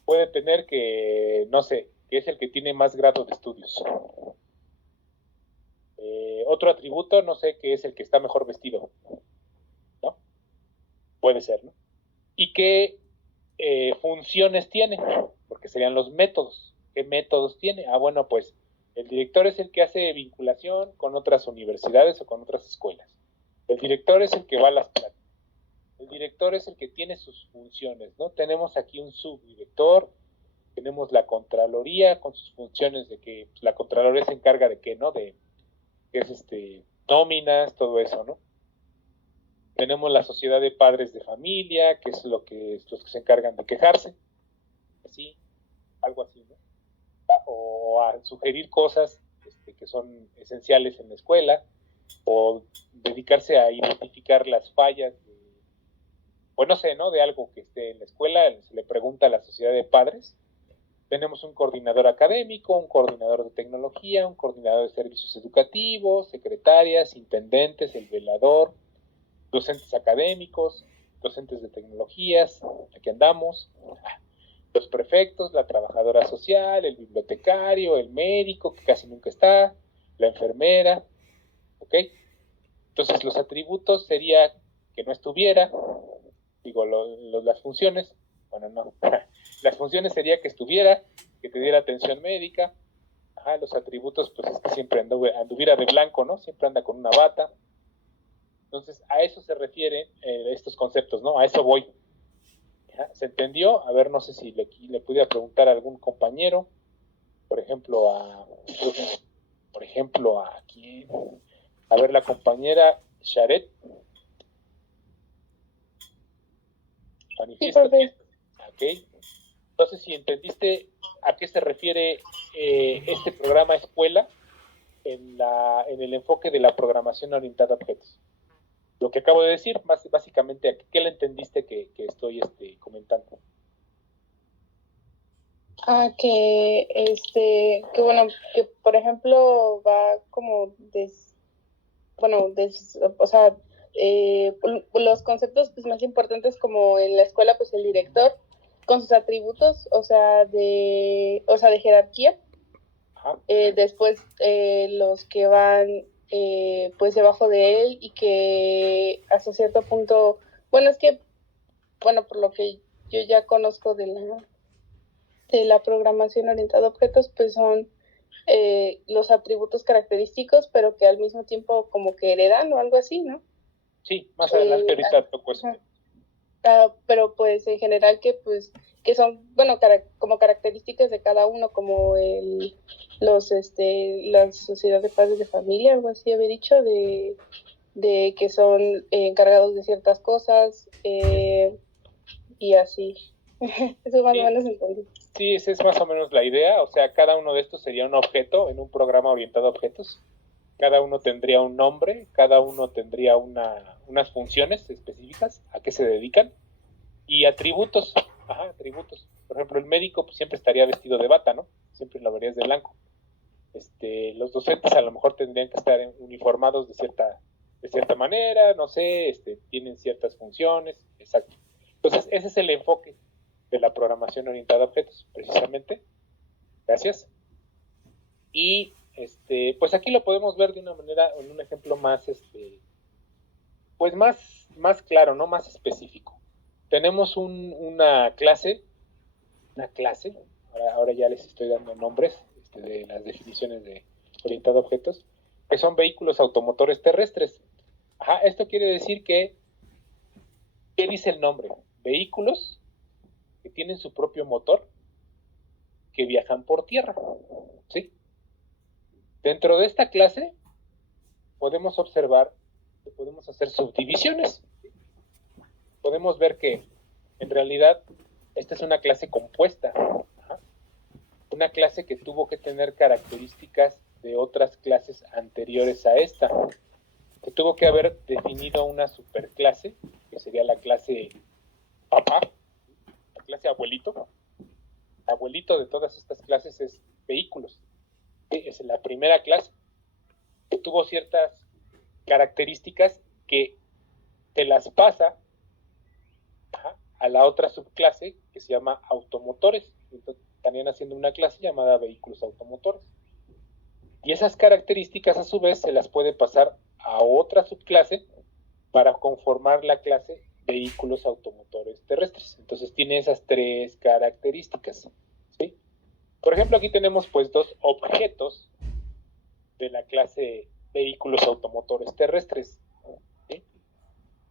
Puede tener que, no sé, que es el que tiene más grado de estudios. Otro atributo, no sé, que es el que está mejor vestido, ¿no? Puede ser, ¿no? ¿Y qué funciones tiene? Porque serían los métodos. ¿Qué métodos tiene? Bueno, pues el director es el que hace vinculación con otras universidades o con otras escuelas. El director es el que va a las pláticas. El director es el que tiene sus funciones, ¿no? Tenemos aquí un subdirector, tenemos la Contraloría con sus funciones de que pues, la Contraloría se encarga de qué, ¿no? De que es nóminas, todo eso, ¿no? Tenemos la Sociedad de Padres de Familia, que es los que se encargan de quejarse, así, algo así, ¿no? O a sugerir cosas que son esenciales en la escuela, o dedicarse a identificar las fallas pues no sé, ¿no? De algo que esté en la escuela, se le pregunta a la sociedad de padres. Tenemos un coordinador académico, un coordinador de tecnología, un coordinador de servicios educativos, secretarias, intendentes, el velador, docentes académicos, docentes de tecnologías, aquí andamos, los prefectos, la trabajadora social, el bibliotecario, el médico, que casi nunca está, la enfermera, ¿ok? Entonces los atributos sería que no estuviera, digo, las funciones, bueno, no, las funciones sería que estuviera, que te diera atención médica, los atributos, pues es que siempre anduviera de blanco, ¿no? Siempre anda con una bata. Entonces, a eso se refieren estos conceptos, ¿no? A eso voy. ¿Se entendió? A ver, no sé si le pudiera preguntar a algún compañero, por ejemplo, aquí, a ver, la compañera Sharet. Sí, profe. Ok. Entonces, si entendiste a qué se refiere este programa escuela en el enfoque de la programación orientada a objetos. Lo que acabo de decir, básicamente, ¿qué le entendiste que estoy comentando? Que bueno, que por ejemplo va como o sea, los conceptos pues más importantes como en la escuela, pues el director con sus atributos, o sea, de jerarquía. Después los que van pues debajo de él y que hasta cierto punto, bueno, es que, bueno, por lo que yo ya conozco de la programación orientada a objetos, pues son los atributos característicos, pero que al mismo tiempo como que heredan o algo así, ¿no? Sí, más adelante ahorita toco eso. Pero pues en general que son, bueno, como características de cada uno, como la sociedad de padres de familia, algo así había dicho, de que son encargados de ciertas cosas y así. Eso más o menos entendí. Sí, esa es más o menos la idea, o sea, cada uno de estos sería un objeto en un programa orientado a objetos. Cada uno tendría un nombre, cada uno tendría unas funciones específicas, a qué se dedican, y atributos. Atributos. Por ejemplo, el médico pues, siempre estaría vestido de bata, ¿no? Siempre lo verías de blanco. Los docentes a lo mejor tendrían que estar uniformados de cierta manera, no sé, tienen ciertas funciones, exacto. Entonces, ese es el enfoque de la programación orientada a objetos, precisamente. Gracias. Y pues aquí lo podemos ver de una manera, en un ejemplo más, pues más claro, ¿no? Más específico. Tenemos una clase, ahora ya les estoy dando nombres de las definiciones de orientado a objetos, que son vehículos automotores terrestres. Esto quiere decir ¿qué dice el nombre? Vehículos que tienen su propio motor, que viajan por tierra, ¿sí? Dentro de esta clase podemos observar que podemos hacer subdivisiones. Podemos ver que en realidad esta es una clase compuesta, una clase que tuvo que tener características de otras clases anteriores a esta, que tuvo que haber definido una superclase, que sería la clase papá, la clase abuelito. Abuelito de todas estas clases es vehículos. Es la primera clase que tuvo ciertas características que te las pasa a la otra subclase que se llama automotores. Entonces, estarían haciendo una clase llamada vehículos automotores. Y esas características a su vez se las puede pasar a otra subclase para conformar la clase vehículos automotores terrestres. Entonces tiene esas tres características, ¿sí? Por ejemplo, aquí tenemos pues dos objetos de la clase vehículos automotores terrestres, ¿sí?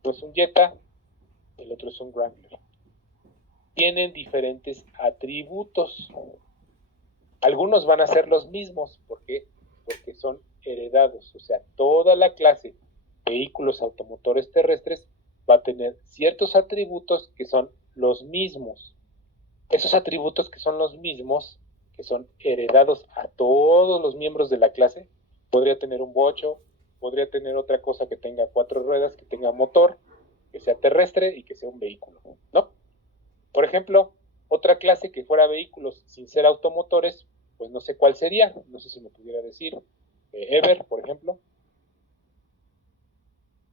Uno es un Jetta, el otro es un Wrangler. Tienen diferentes atributos. Algunos van a ser los mismos, ¿por qué? Porque son heredados, o sea, toda la clase vehículos automotores terrestres va a tener ciertos atributos que son los mismos. Esos atributos que son los mismos, que son heredados a todos los miembros de la clase, podría tener un bocho, podría tener otra cosa que tenga 4 ruedas, que tenga motor, que sea terrestre y que sea un vehículo, ¿no? Por ejemplo, otra clase que fuera vehículos sin ser automotores, pues no sé cuál sería, no sé si me pudiera decir, Ever, por ejemplo.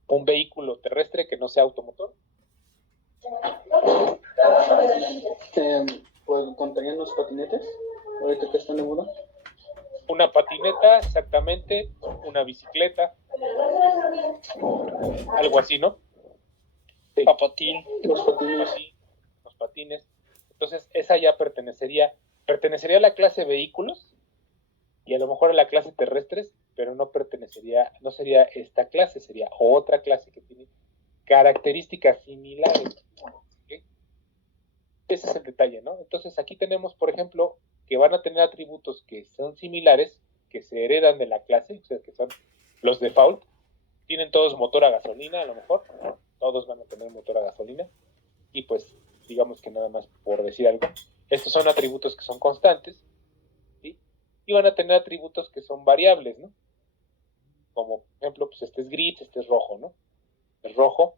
un vehículo terrestre que no sea automotor. Pues contarían los patinetes, ahorita que están de moda. Una patineta, exactamente, una bicicleta, algo así, ¿no? Sí. Papatín. Los patines. Así, los patines. Entonces, esa ya pertenecería a la clase vehículos y a lo mejor a la clase terrestres, pero no sería esta clase, sería otra clase que tiene características similares. ¿Okay? Ese es el detalle, ¿no? Entonces, aquí tenemos, por ejemplo, que van a tener atributos que son similares, que se heredan de la clase, o sea, que son los default. Tienen todos motor a gasolina, a lo mejor. Todos van a tener motor a gasolina. Y pues, digamos que nada más por decir algo, estos son atributos que son constantes, ¿sí? Y van a tener atributos que son variables, ¿no? Como, por ejemplo, pues este es gris, este es rojo, ¿no? Es rojo.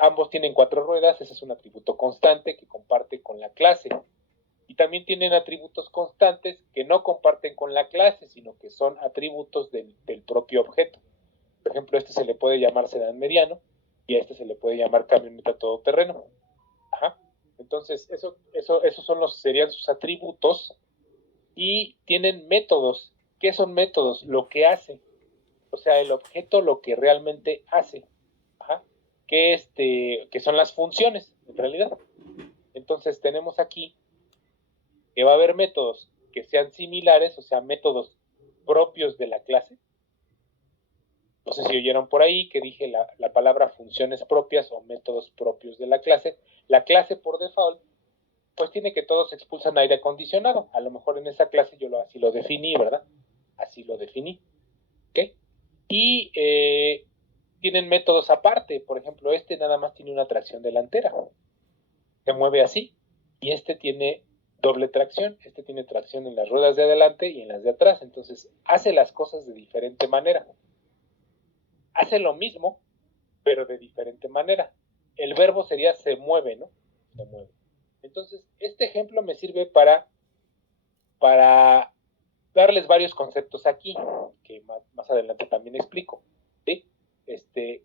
Ambos tienen 4 ruedas, ese es un atributo constante que comparte con la clase. Y también tienen atributos constantes que no comparten con la clase, sino que son atributos del propio objeto. Por ejemplo, este se le puede llamar sedán mediano y a este se le puede llamar camioneta todoterreno. Ajá. Entonces, esos serían sus atributos y tienen métodos. ¿Qué son métodos? Lo que hace. O sea, el objeto lo que realmente hace. Ajá. Que son las funciones, en realidad. Entonces, tenemos aquí que va a haber métodos que sean similares, o sea, métodos propios de la clase. No sé si oyeron por ahí que dije la palabra funciones propias o métodos propios de la clase. La clase por default, pues tiene que todos expulsan aire acondicionado. A lo mejor en esa clase yo así lo definí, ¿verdad? Así lo definí. ¿Ok? Y tienen métodos aparte. Por ejemplo, este nada más tiene una tracción delantera. Se mueve así. Y este tiene doble tracción. Este tiene tracción en las ruedas de adelante y en las de atrás. Entonces, hace las cosas de diferente manera. Hace lo mismo, pero de diferente manera. El verbo sería se mueve, ¿no? Se mueve. Entonces, este ejemplo me sirve para darles varios conceptos aquí, que más adelante también explico. ¿Sí?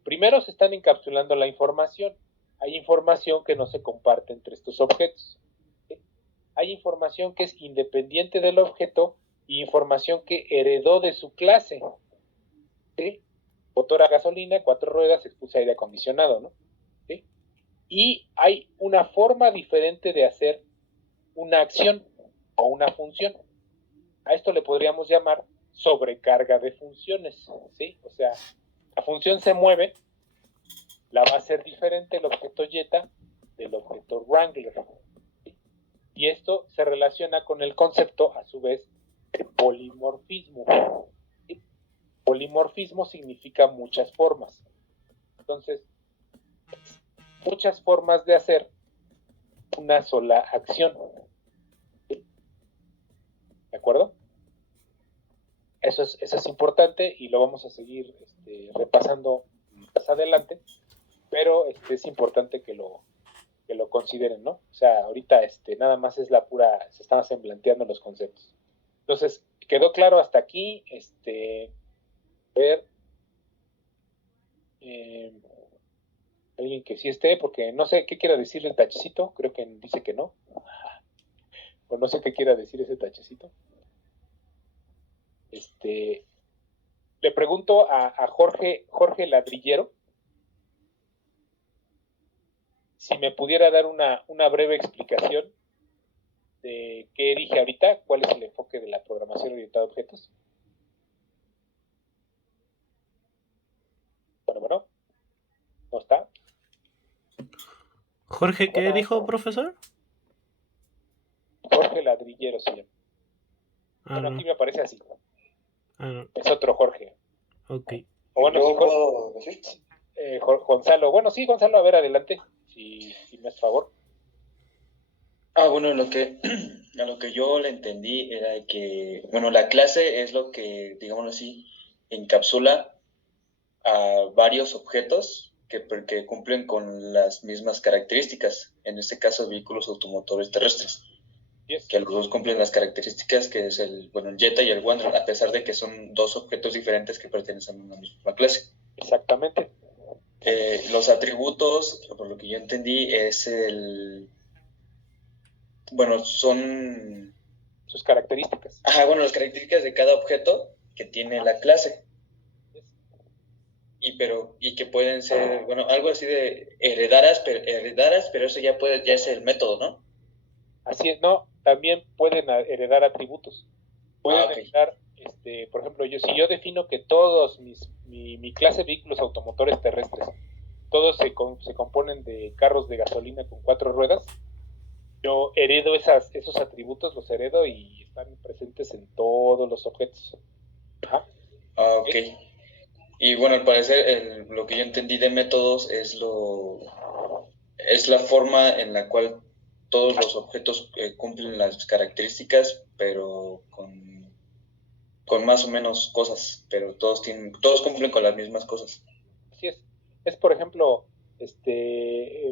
Primero se están encapsulando la información. Hay información que no se comparte entre estos objetos. ¿Sí? Hay información que es independiente del objeto y información que heredó de su clase. ¿Sí? Motor a gasolina, 4 ruedas, expulsa aire acondicionado, ¿no? ¿Sí? Y hay una forma diferente de hacer una acción o una función. A esto le podríamos llamar sobrecarga de funciones, ¿sí? O sea, la función se mueve, la va a hacer diferente el objeto Jetta del objeto Wrangler. ¿Sí? Y esto se relaciona con el concepto, a su vez, de polimorfismo. ¿Sí? Polimorfismo significa muchas formas. Entonces, muchas formas de hacer una sola acción. ¿Sí? ¿De acuerdo? Eso es importante y lo vamos a seguir repasando más adelante, pero es importante que lo consideren, ¿no? O sea, ahorita nada más es se están semblanteando los conceptos. Entonces, ¿quedó claro hasta aquí? Ver alguien que sí esté, porque no sé qué quiera decir el tachecito, creo que dice que no, o no sé qué quiera decir ese tachecito. Le pregunto a Jorge Ladrillero si me pudiera dar una breve explicación de qué dije ahorita, cuál es el enfoque de la programación orientada a objetos. Bueno, ¿no está? Jorge, ¿qué dijo, profesor? Jorge Ladrillero se llama. Bueno, no. aquí me aparece así. No. Es otro Jorge. Ok. O bueno, Gonzalo. Bueno, sí, Gonzalo, a ver, adelante, si me haces favor. Bueno, a lo que yo le entendí era que, bueno, la clase es lo que, digámoslo así, encapsula a varios objetos que cumplen con las mismas características, en este caso vehículos automotores terrestres. Yes. Que los dos cumplen las características que es el Jetta y el Wrangler, a pesar de que son dos objetos diferentes que pertenecen a una misma clase. Exactamente. los atributos, por lo que yo entendí, son... Sus características. Ajá, bueno, las características de cada objeto que tiene la clase. Y que pueden ser, bueno, algo así de heredadas, pero eso ya es el método, ¿no? Así es, no, también pueden heredar atributos. Pueden okay. heredar, por ejemplo, si yo defino que todos mi clase de vehículos automotores terrestres, todos se componen de carros de gasolina con 4 ruedas, yo heredo esos atributos, los heredo y están presentes en todos los objetos. Ajá. Ok. Y bueno, al parecer lo que yo entendí de métodos es la forma en la cual todos los objetos cumplen las características, pero con más o menos cosas, pero todos cumplen con las mismas cosas. Así es. Es, por ejemplo,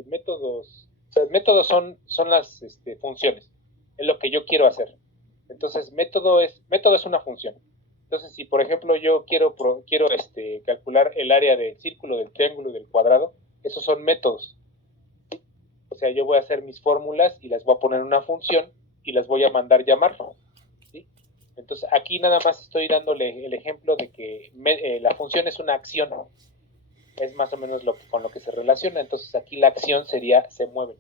métodos. O sea, métodos son las funciones. Es lo que yo quiero hacer. Entonces, método es una función. Entonces, si por ejemplo yo quiero calcular el área del círculo, del triángulo y del cuadrado, esos son métodos. ¿Sí? O sea, yo voy a hacer mis fórmulas y las voy a poner en una función y las voy a mandar llamar. ¿Sí? Entonces, aquí nada más estoy dándole el ejemplo de que la función es una acción. Es más o menos con lo que se relaciona. Entonces, aquí la acción sería se mueve.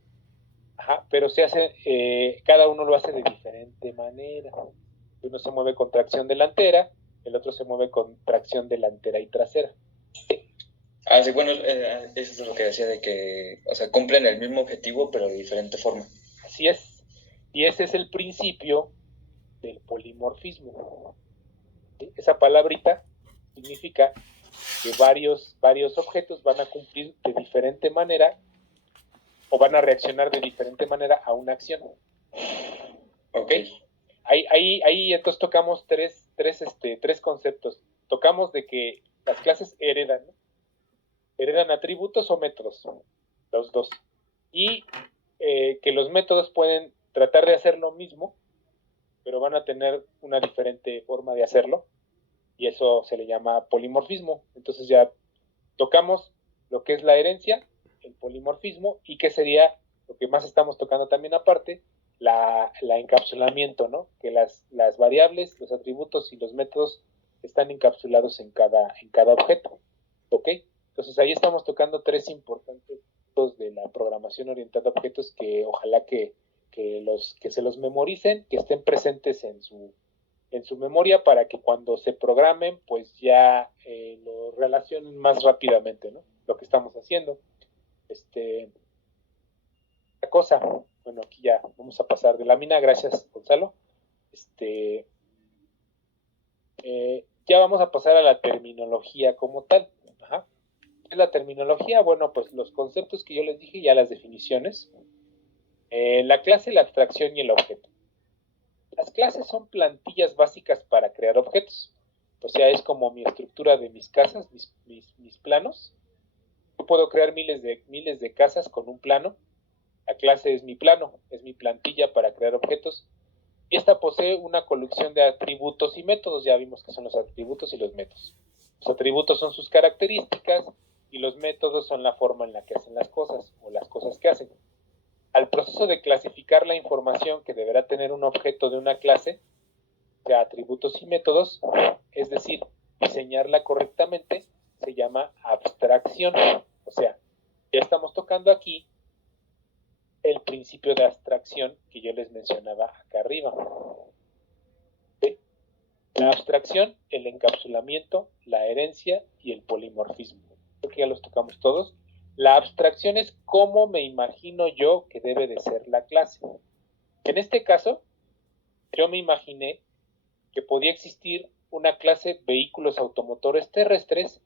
Ajá, pero se hace, cada uno lo hace de diferente manera. Uno se mueve con tracción delantera, el otro se mueve con tracción delantera y trasera. Sí, bueno, eso es lo que decía de que, o sea, cumplen el mismo objetivo, pero de diferente forma. Así es. Y ese es el principio del polimorfismo. ¿Sí? Esa palabrita significa que varios objetos van a cumplir de diferente manera o van a reaccionar de diferente manera a una acción. ¿Ok? Ahí entonces tocamos tres conceptos. Tocamos de que las clases heredan, ¿no? Heredan atributos o métodos, los dos. Y que los métodos pueden tratar de hacer lo mismo, pero van a tener una diferente forma de hacerlo. Y eso se le llama polimorfismo. Entonces ya tocamos lo que es la herencia, el polimorfismo, y que sería lo que más estamos tocando también aparte, la encapsulamiento, ¿no? Que las variables, los atributos y los métodos están encapsulados en cada objeto, ¿ok? Entonces ahí estamos tocando 3 importantes puntos de la programación orientada a objetos que ojalá que se los memoricen, que estén presentes en su memoria para que cuando se programen, pues ya lo relacionen más rápidamente, ¿no? Lo que estamos haciendo. La cosa, bueno, aquí ya vamos a pasar de lámina, gracias Gonzalo. Ya vamos a pasar a la terminología como tal. Ajá. ¿Qué es la terminología? Bueno, pues los conceptos que yo les dije, ya las definiciones. La clase, la abstracción y el objeto. Las clases son plantillas básicas para crear objetos. O sea, es como mi estructura de mis casas, mis planos. Yo puedo crear miles de casas con un plano. La clase es mi plano, es mi plantilla para crear objetos. Y esta posee una colección de atributos y métodos. Ya vimos que son los atributos y los métodos. Los atributos son sus características y los métodos son la forma en la que hacen las cosas o las cosas que hacen. Al proceso de clasificar la información que deberá tener un objeto de una clase, de atributos y métodos, es decir, diseñarla correctamente, se llama abstracción. O sea, ya estamos tocando aquí el principio de abstracción que yo les mencionaba acá arriba. ¿Sí? La abstracción, el encapsulamiento, la herencia y el polimorfismo. Creo que ya los tocamos todos. La abstracción es cómo me imagino yo que debe de ser la clase. En este caso, yo me imaginé que podía existir una clase vehículos automotores terrestres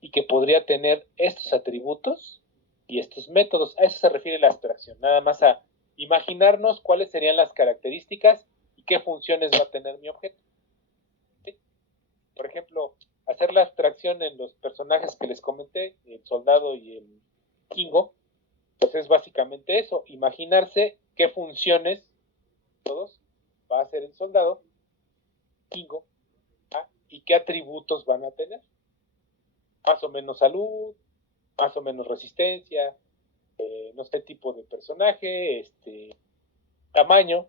y que podría tener estos atributos y estos métodos. A eso se refiere la abstracción, nada más a imaginarnos cuáles serían las características y qué funciones va a tener mi objeto. ¿Sí? Por ejemplo, hacer la abstracción en los personajes que les comenté, el soldado y el Kingo, pues es básicamente eso, imaginarse qué funciones todos va a hacer el soldado, Kingo, y qué atributos van a tener. Más o menos salud, más o menos resistencia, no sé, tipo de personaje, tamaño,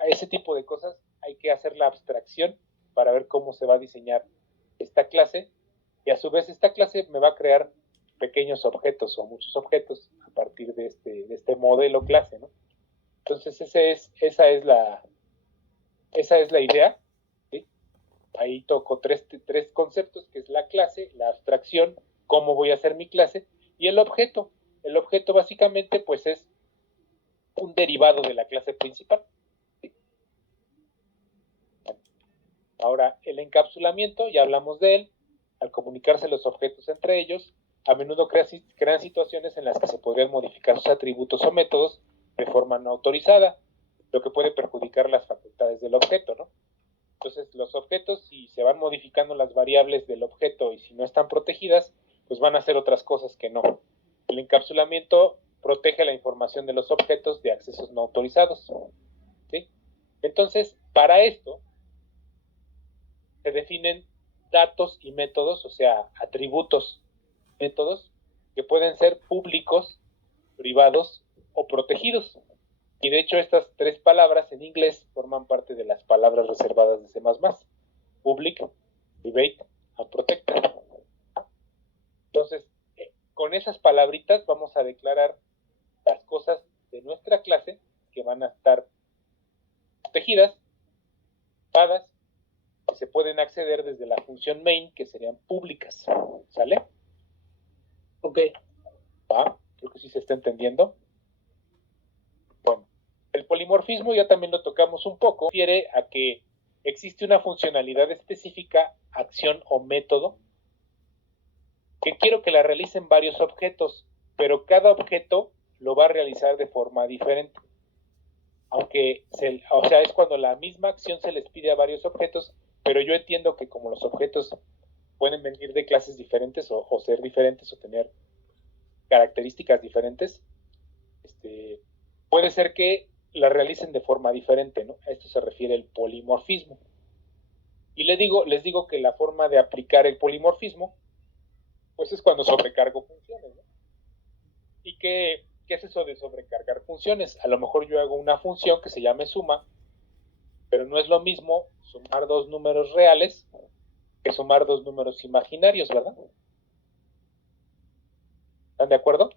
a ese tipo de cosas hay que hacer la abstracción para ver cómo se va a diseñar esta clase, y a su vez esta clase me va a crear pequeños objetos o muchos objetos a partir de este modelo clase, ¿no? Entonces esa es la idea, ¿sí? Ahí toco tres conceptos, que es la clase, la abstracción, cómo voy a hacer mi clase, y el objeto. El objeto básicamente pues es un derivado de la clase principal. ¿Sí? Ahora, el encapsulamiento, ya hablamos de él. Al comunicarse los objetos entre ellos, a menudo crean situaciones en las que se podrían modificar sus atributos o métodos de forma no autorizada, lo que puede perjudicar las facultades del objeto, ¿no? Entonces, los objetos, si se van modificando las variables del objeto y si no están protegidas, pues van a hacer otras cosas que no. El encapsulamiento protege la información de los objetos de accesos no autorizados, ¿sí? Entonces, para esto, se definen datos y métodos, o sea, atributos, métodos, que pueden ser públicos, privados o protegidos. Y de hecho estas tres palabras en inglés forman parte de las palabras reservadas de C++. Public, private and protected. Entonces, con esas palabritas vamos a declarar las cosas de nuestra clase que van a estar protegidas, privadas, que se pueden acceder desde la función main, que serían públicas. ¿Sale? Ok. ¿Va? Creo que sí se está entendiendo. Bueno, el polimorfismo ya también lo tocamos un poco. Refiere a que existe una funcionalidad específica, acción o método, que quiero que la realicen varios objetos, pero cada objeto lo va a realizar de forma diferente. Aunque, es cuando la misma acción se les pide a varios objetos, pero yo entiendo que como los objetos pueden venir de clases diferentes o ser diferentes o tener características diferentes, puede ser que la realicen de forma diferente, ¿no? A esto se refiere el polimorfismo. Y les digo que la forma de aplicar el polimorfismo, pues es cuando sobrecargo funciones, ¿no? ¿Y qué es eso de sobrecargar funciones? A lo mejor yo hago una función que se llame suma, pero no es lo mismo sumar dos números reales que sumar dos números imaginarios, ¿verdad? ¿Están de acuerdo?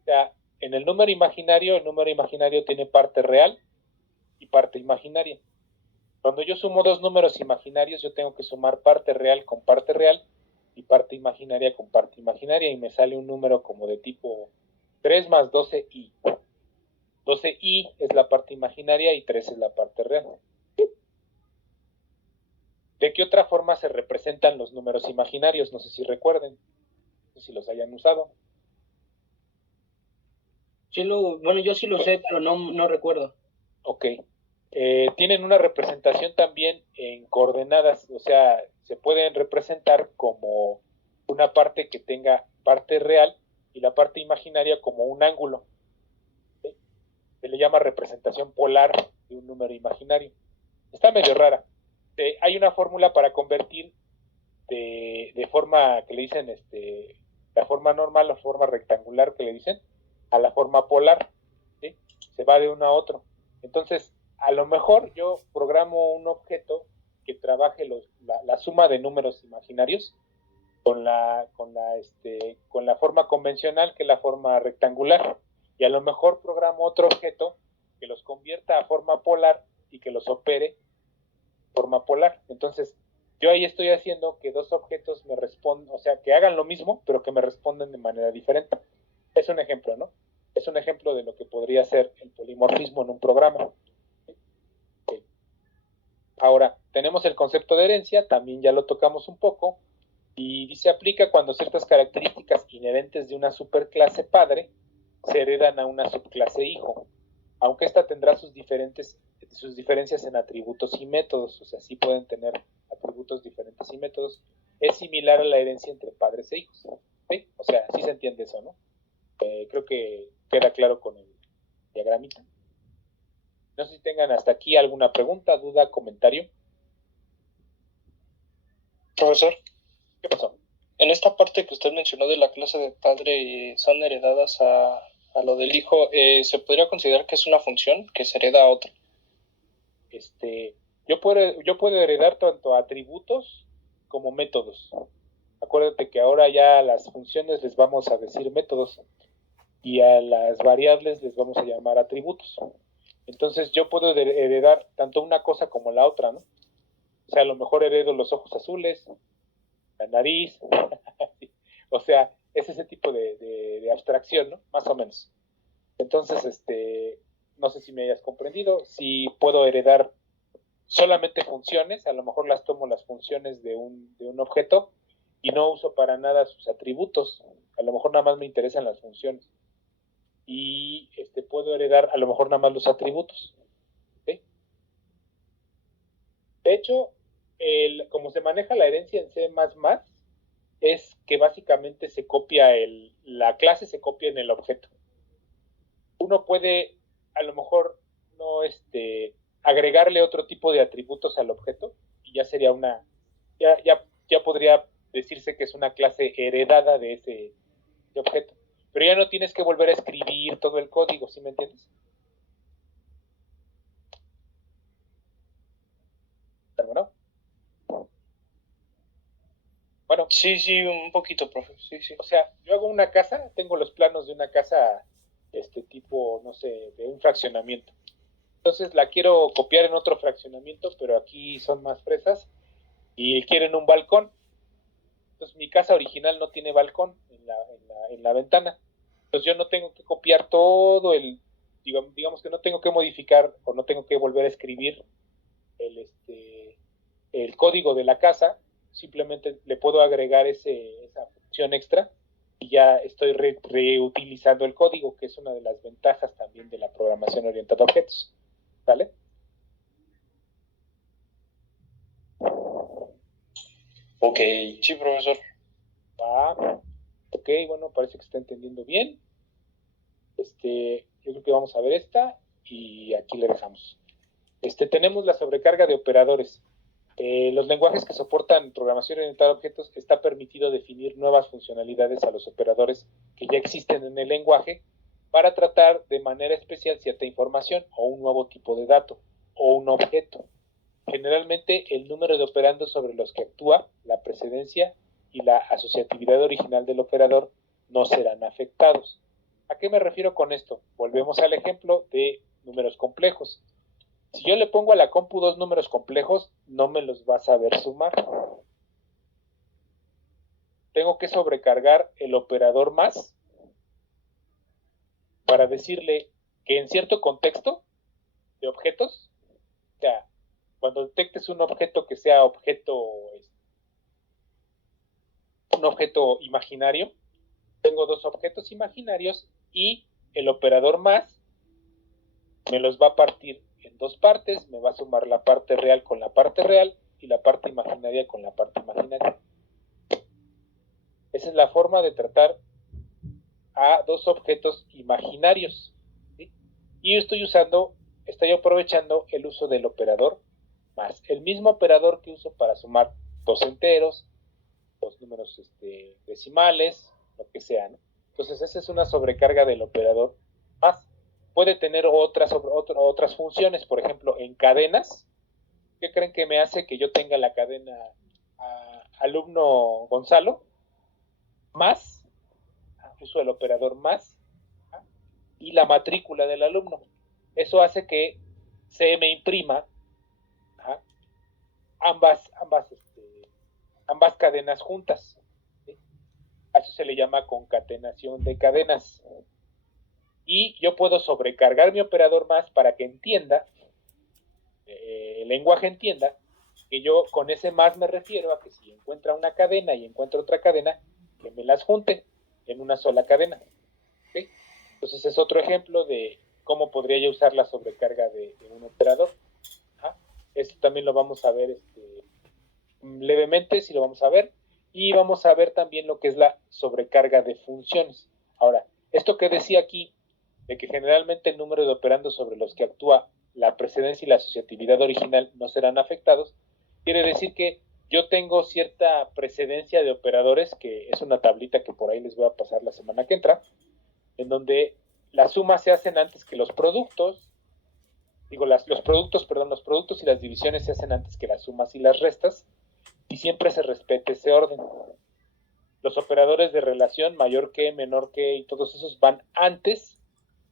O sea, en el número imaginario tiene parte real y parte imaginaria. Cuando yo sumo dos números imaginarios, yo tengo que sumar parte real con parte real y parte imaginaria con parte imaginaria, y me sale un número como de tipo 3 más 12i. 12i es la parte imaginaria y 3 es la parte real. ¿De qué otra forma se representan los números imaginarios? No sé si recuerden, no sé si los hayan usado. Bueno, yo sí lo sé, pero no recuerdo. Ok. Tienen una representación también en coordenadas, o sea, se pueden representar como una parte que tenga parte real y la parte imaginaria como un ángulo. ¿Sí? Se le llama representación polar de un número imaginario. Está medio rara. Hay una fórmula para convertir de forma que le dicen la forma normal o forma rectangular que le dicen a la forma polar, ¿sí? Se va de uno a otro. Entonces, a lo mejor yo programo un objeto que trabaje la suma de números imaginarios con la forma convencional, que es la forma rectangular, y a lo mejor programo otro objeto que los convierta a forma polar y que los opere forma polar. Entonces, yo ahí estoy haciendo que dos objetos me respondan, o sea, que hagan lo mismo, pero que me respondan de manera diferente. Es un ejemplo, ¿no? Es un ejemplo de lo que podría ser el polimorfismo en un programa. Okay. Ahora, tenemos el concepto de herencia, también ya lo tocamos un poco, y se aplica cuando ciertas características inherentes de una superclase padre se heredan a una subclase hijo, aunque esta tendrá sus diferencias en atributos y métodos, o sea, sí pueden tener atributos diferentes y métodos. Es similar a la herencia entre padres e hijos, ¿sí? O sea, sí se entiende eso, ¿no? Creo que queda claro con el diagramita. No sé si tengan hasta aquí alguna pregunta, duda, comentario. Profesor. ¿Qué pasó? En esta parte que usted mencionó de la clase de padre, son heredadas a lo del hijo, ¿se podría considerar que es una función que se hereda a otra? Yo puedo heredar tanto atributos como métodos. Acuérdate que ahora ya a las funciones les vamos a decir métodos y a las variables les vamos a llamar atributos. Entonces yo puedo heredar tanto una cosa como la otra, ¿no? O sea, a lo mejor heredo los ojos azules, la nariz, o sea, es ese tipo de abstracción, ¿no? Más o menos. Entonces, no sé si me hayas comprendido, si puedo heredar solamente funciones, a lo mejor las tomo las funciones de un objeto y no uso para nada sus atributos, a lo mejor nada más me interesan las funciones. Y puedo heredar a lo mejor nada más los atributos. ¿Sí? De hecho, como se maneja la herencia en C++, es que básicamente se copia la clase se copia en el objeto. Uno puede a lo mejor no agregarle otro tipo de atributos al objeto y ya sería ya podría decirse que es una clase heredada de ese objeto. Pero ya no tienes que volver a escribir todo el código, ¿sí me entiendes? ¿Bueno? Bueno. Sí, un poquito, profe. Sí. O sea, yo hago una casa, tengo los planos de una casa, tipo, no sé, de un fraccionamiento. Entonces la quiero copiar en otro fraccionamiento, pero aquí son más fresas y quieren un balcón. Entonces mi casa original no tiene balcón en la ventana. Entonces yo no tengo que copiar todo digamos que no tengo que modificar o no tengo que volver a escribir el código de la casa, simplemente le puedo agregar esa función extra y ya estoy reutilizando el código, que es una de las ventajas también de la programación orientada a objetos. ¿Vale? Ok, sí, profesor. Ok, bueno, parece que está entendiendo bien. Yo creo que vamos a ver esta y aquí le dejamos. Tenemos la sobrecarga de operadores. Los lenguajes que soportan programación orientada a objetos está permitido definir nuevas funcionalidades a los operadores que ya existen en el lenguaje para tratar de manera especial cierta información o un nuevo tipo de dato o un objeto. Generalmente el número de operandos sobre los que actúa, la precedencia y la asociatividad original del operador no serán afectados. ¿A qué me refiero con esto? Volvemos al ejemplo de números complejos. Si yo le pongo a la compu dos números complejos, no me los va a saber sumar. Tengo que sobrecargar el operador más para decirle que en cierto contexto de objetos, o sea, cuando detectes un objeto que sea un objeto imaginario, tengo dos objetos imaginarios y el operador más me los va a partir en dos partes, me va a sumar la parte real con la parte real y la parte imaginaria con la parte imaginaria. Esa es la forma de tratar a dos objetos imaginarios, ¿sí? Y estoy aprovechando el uso del operador más, el mismo operador que uso para sumar dos enteros, dos números decimales, lo que sea, ¿no? Entonces esa es una sobrecarga del operador más. Puede tener otras funciones, por ejemplo, en cadenas. ¿Qué creen que me hace que yo tenga la cadena alumno Gonzalo? Más, uso el operador más, y la matrícula del alumno. Eso hace que se me imprima ambas cadenas juntas. ¿Sí? A eso se le llama concatenación de cadenas. Y yo puedo sobrecargar mi operador más para que entienda, el lenguaje entienda, que yo con ese más me refiero a que si encuentra una cadena y encuentra otra cadena, que me las junte en una sola cadena. ¿Sí? Entonces es otro ejemplo de cómo podría yo usar la sobrecarga de un operador. Esto también lo vamos a ver levemente, sí lo vamos a ver. Y vamos a ver también lo que es la sobrecarga de funciones. Ahora, esto que decía aquí, de que generalmente el número de operandos sobre los que actúa la precedencia y la asociatividad original no serán afectados, quiere decir que yo tengo cierta precedencia de operadores, que es una tablita que por ahí les voy a pasar la semana que entra, en donde las sumas se hacen antes que los productos, los productos y las divisiones se hacen antes que las sumas y las restas, y siempre se respeta ese orden. Los operadores de relación, mayor que, menor que, y todos esos van antes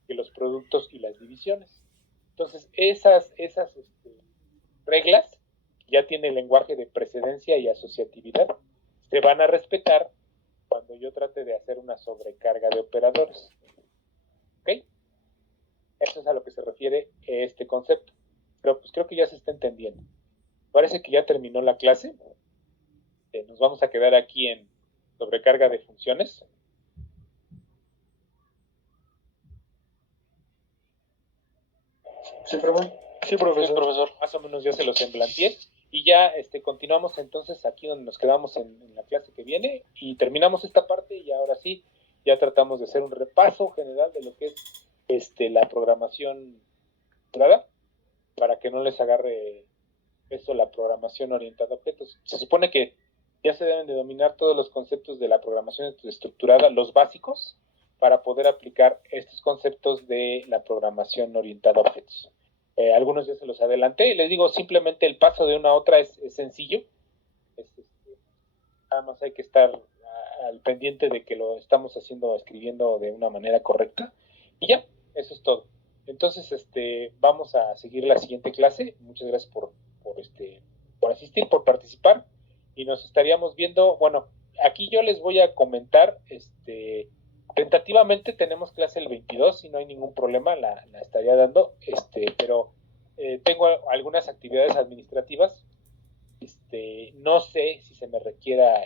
que los productos y las divisiones. Entonces, esas reglas ya tiene el lenguaje de precedencia y asociatividad. Se van a respetar cuando yo trate de hacer una sobrecarga de operadores. ¿Ok? Eso es a lo que se refiere este concepto. Pero pues creo que ya se está entendiendo. Parece que ya terminó la clase. Nos vamos a quedar aquí en sobrecarga de funciones. Sí, profe. Sí, profesor. Más o menos ya se los emblanteé. Y ya continuamos entonces aquí donde nos quedamos en la clase que viene. Y terminamos esta parte y ahora sí, ya tratamos de hacer un repaso general de lo que es la programación estructurada, para que no les agarre eso la programación orientada a objetos. Se supone que ya se deben de dominar todos los conceptos de la programación estructurada, los básicos, para poder aplicar estos conceptos de la programación orientada a objetos. Algunos ya se los adelanté y les digo, simplemente el paso de una a otra es sencillo. Nada más hay que estar al pendiente de que lo estamos escribiendo de una manera correcta. Y ya, eso es todo. Entonces, vamos a seguir la siguiente clase. Muchas gracias por asistir, por participar. Y nos estaríamos viendo, bueno, aquí yo les voy a comentar, tentativamente tenemos clase el 22, si no hay ningún problema, la estaría dando, pero tengo algunas actividades administrativas, no sé si se me requiera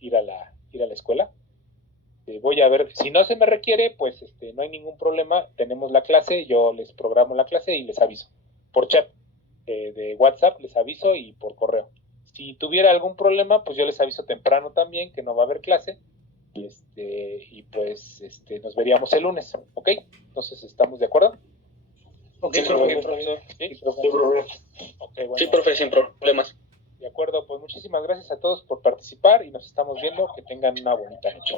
ir a la escuela. Voy a ver, si no se me requiere, pues no hay ningún problema, tenemos la clase, yo les programo la clase y les aviso, por chat de WhatsApp les aviso y por correo. Si tuviera algún problema, pues yo les aviso temprano también que no va a haber clase y pues nos veríamos el lunes, ¿ok? Entonces, ¿estamos de acuerdo? Okay, sí, profesor. ¿Sí? Okay, bueno. Sí, profe, sin problemas. De acuerdo, pues muchísimas gracias a todos por participar y nos estamos viendo. Que tengan una bonita noche.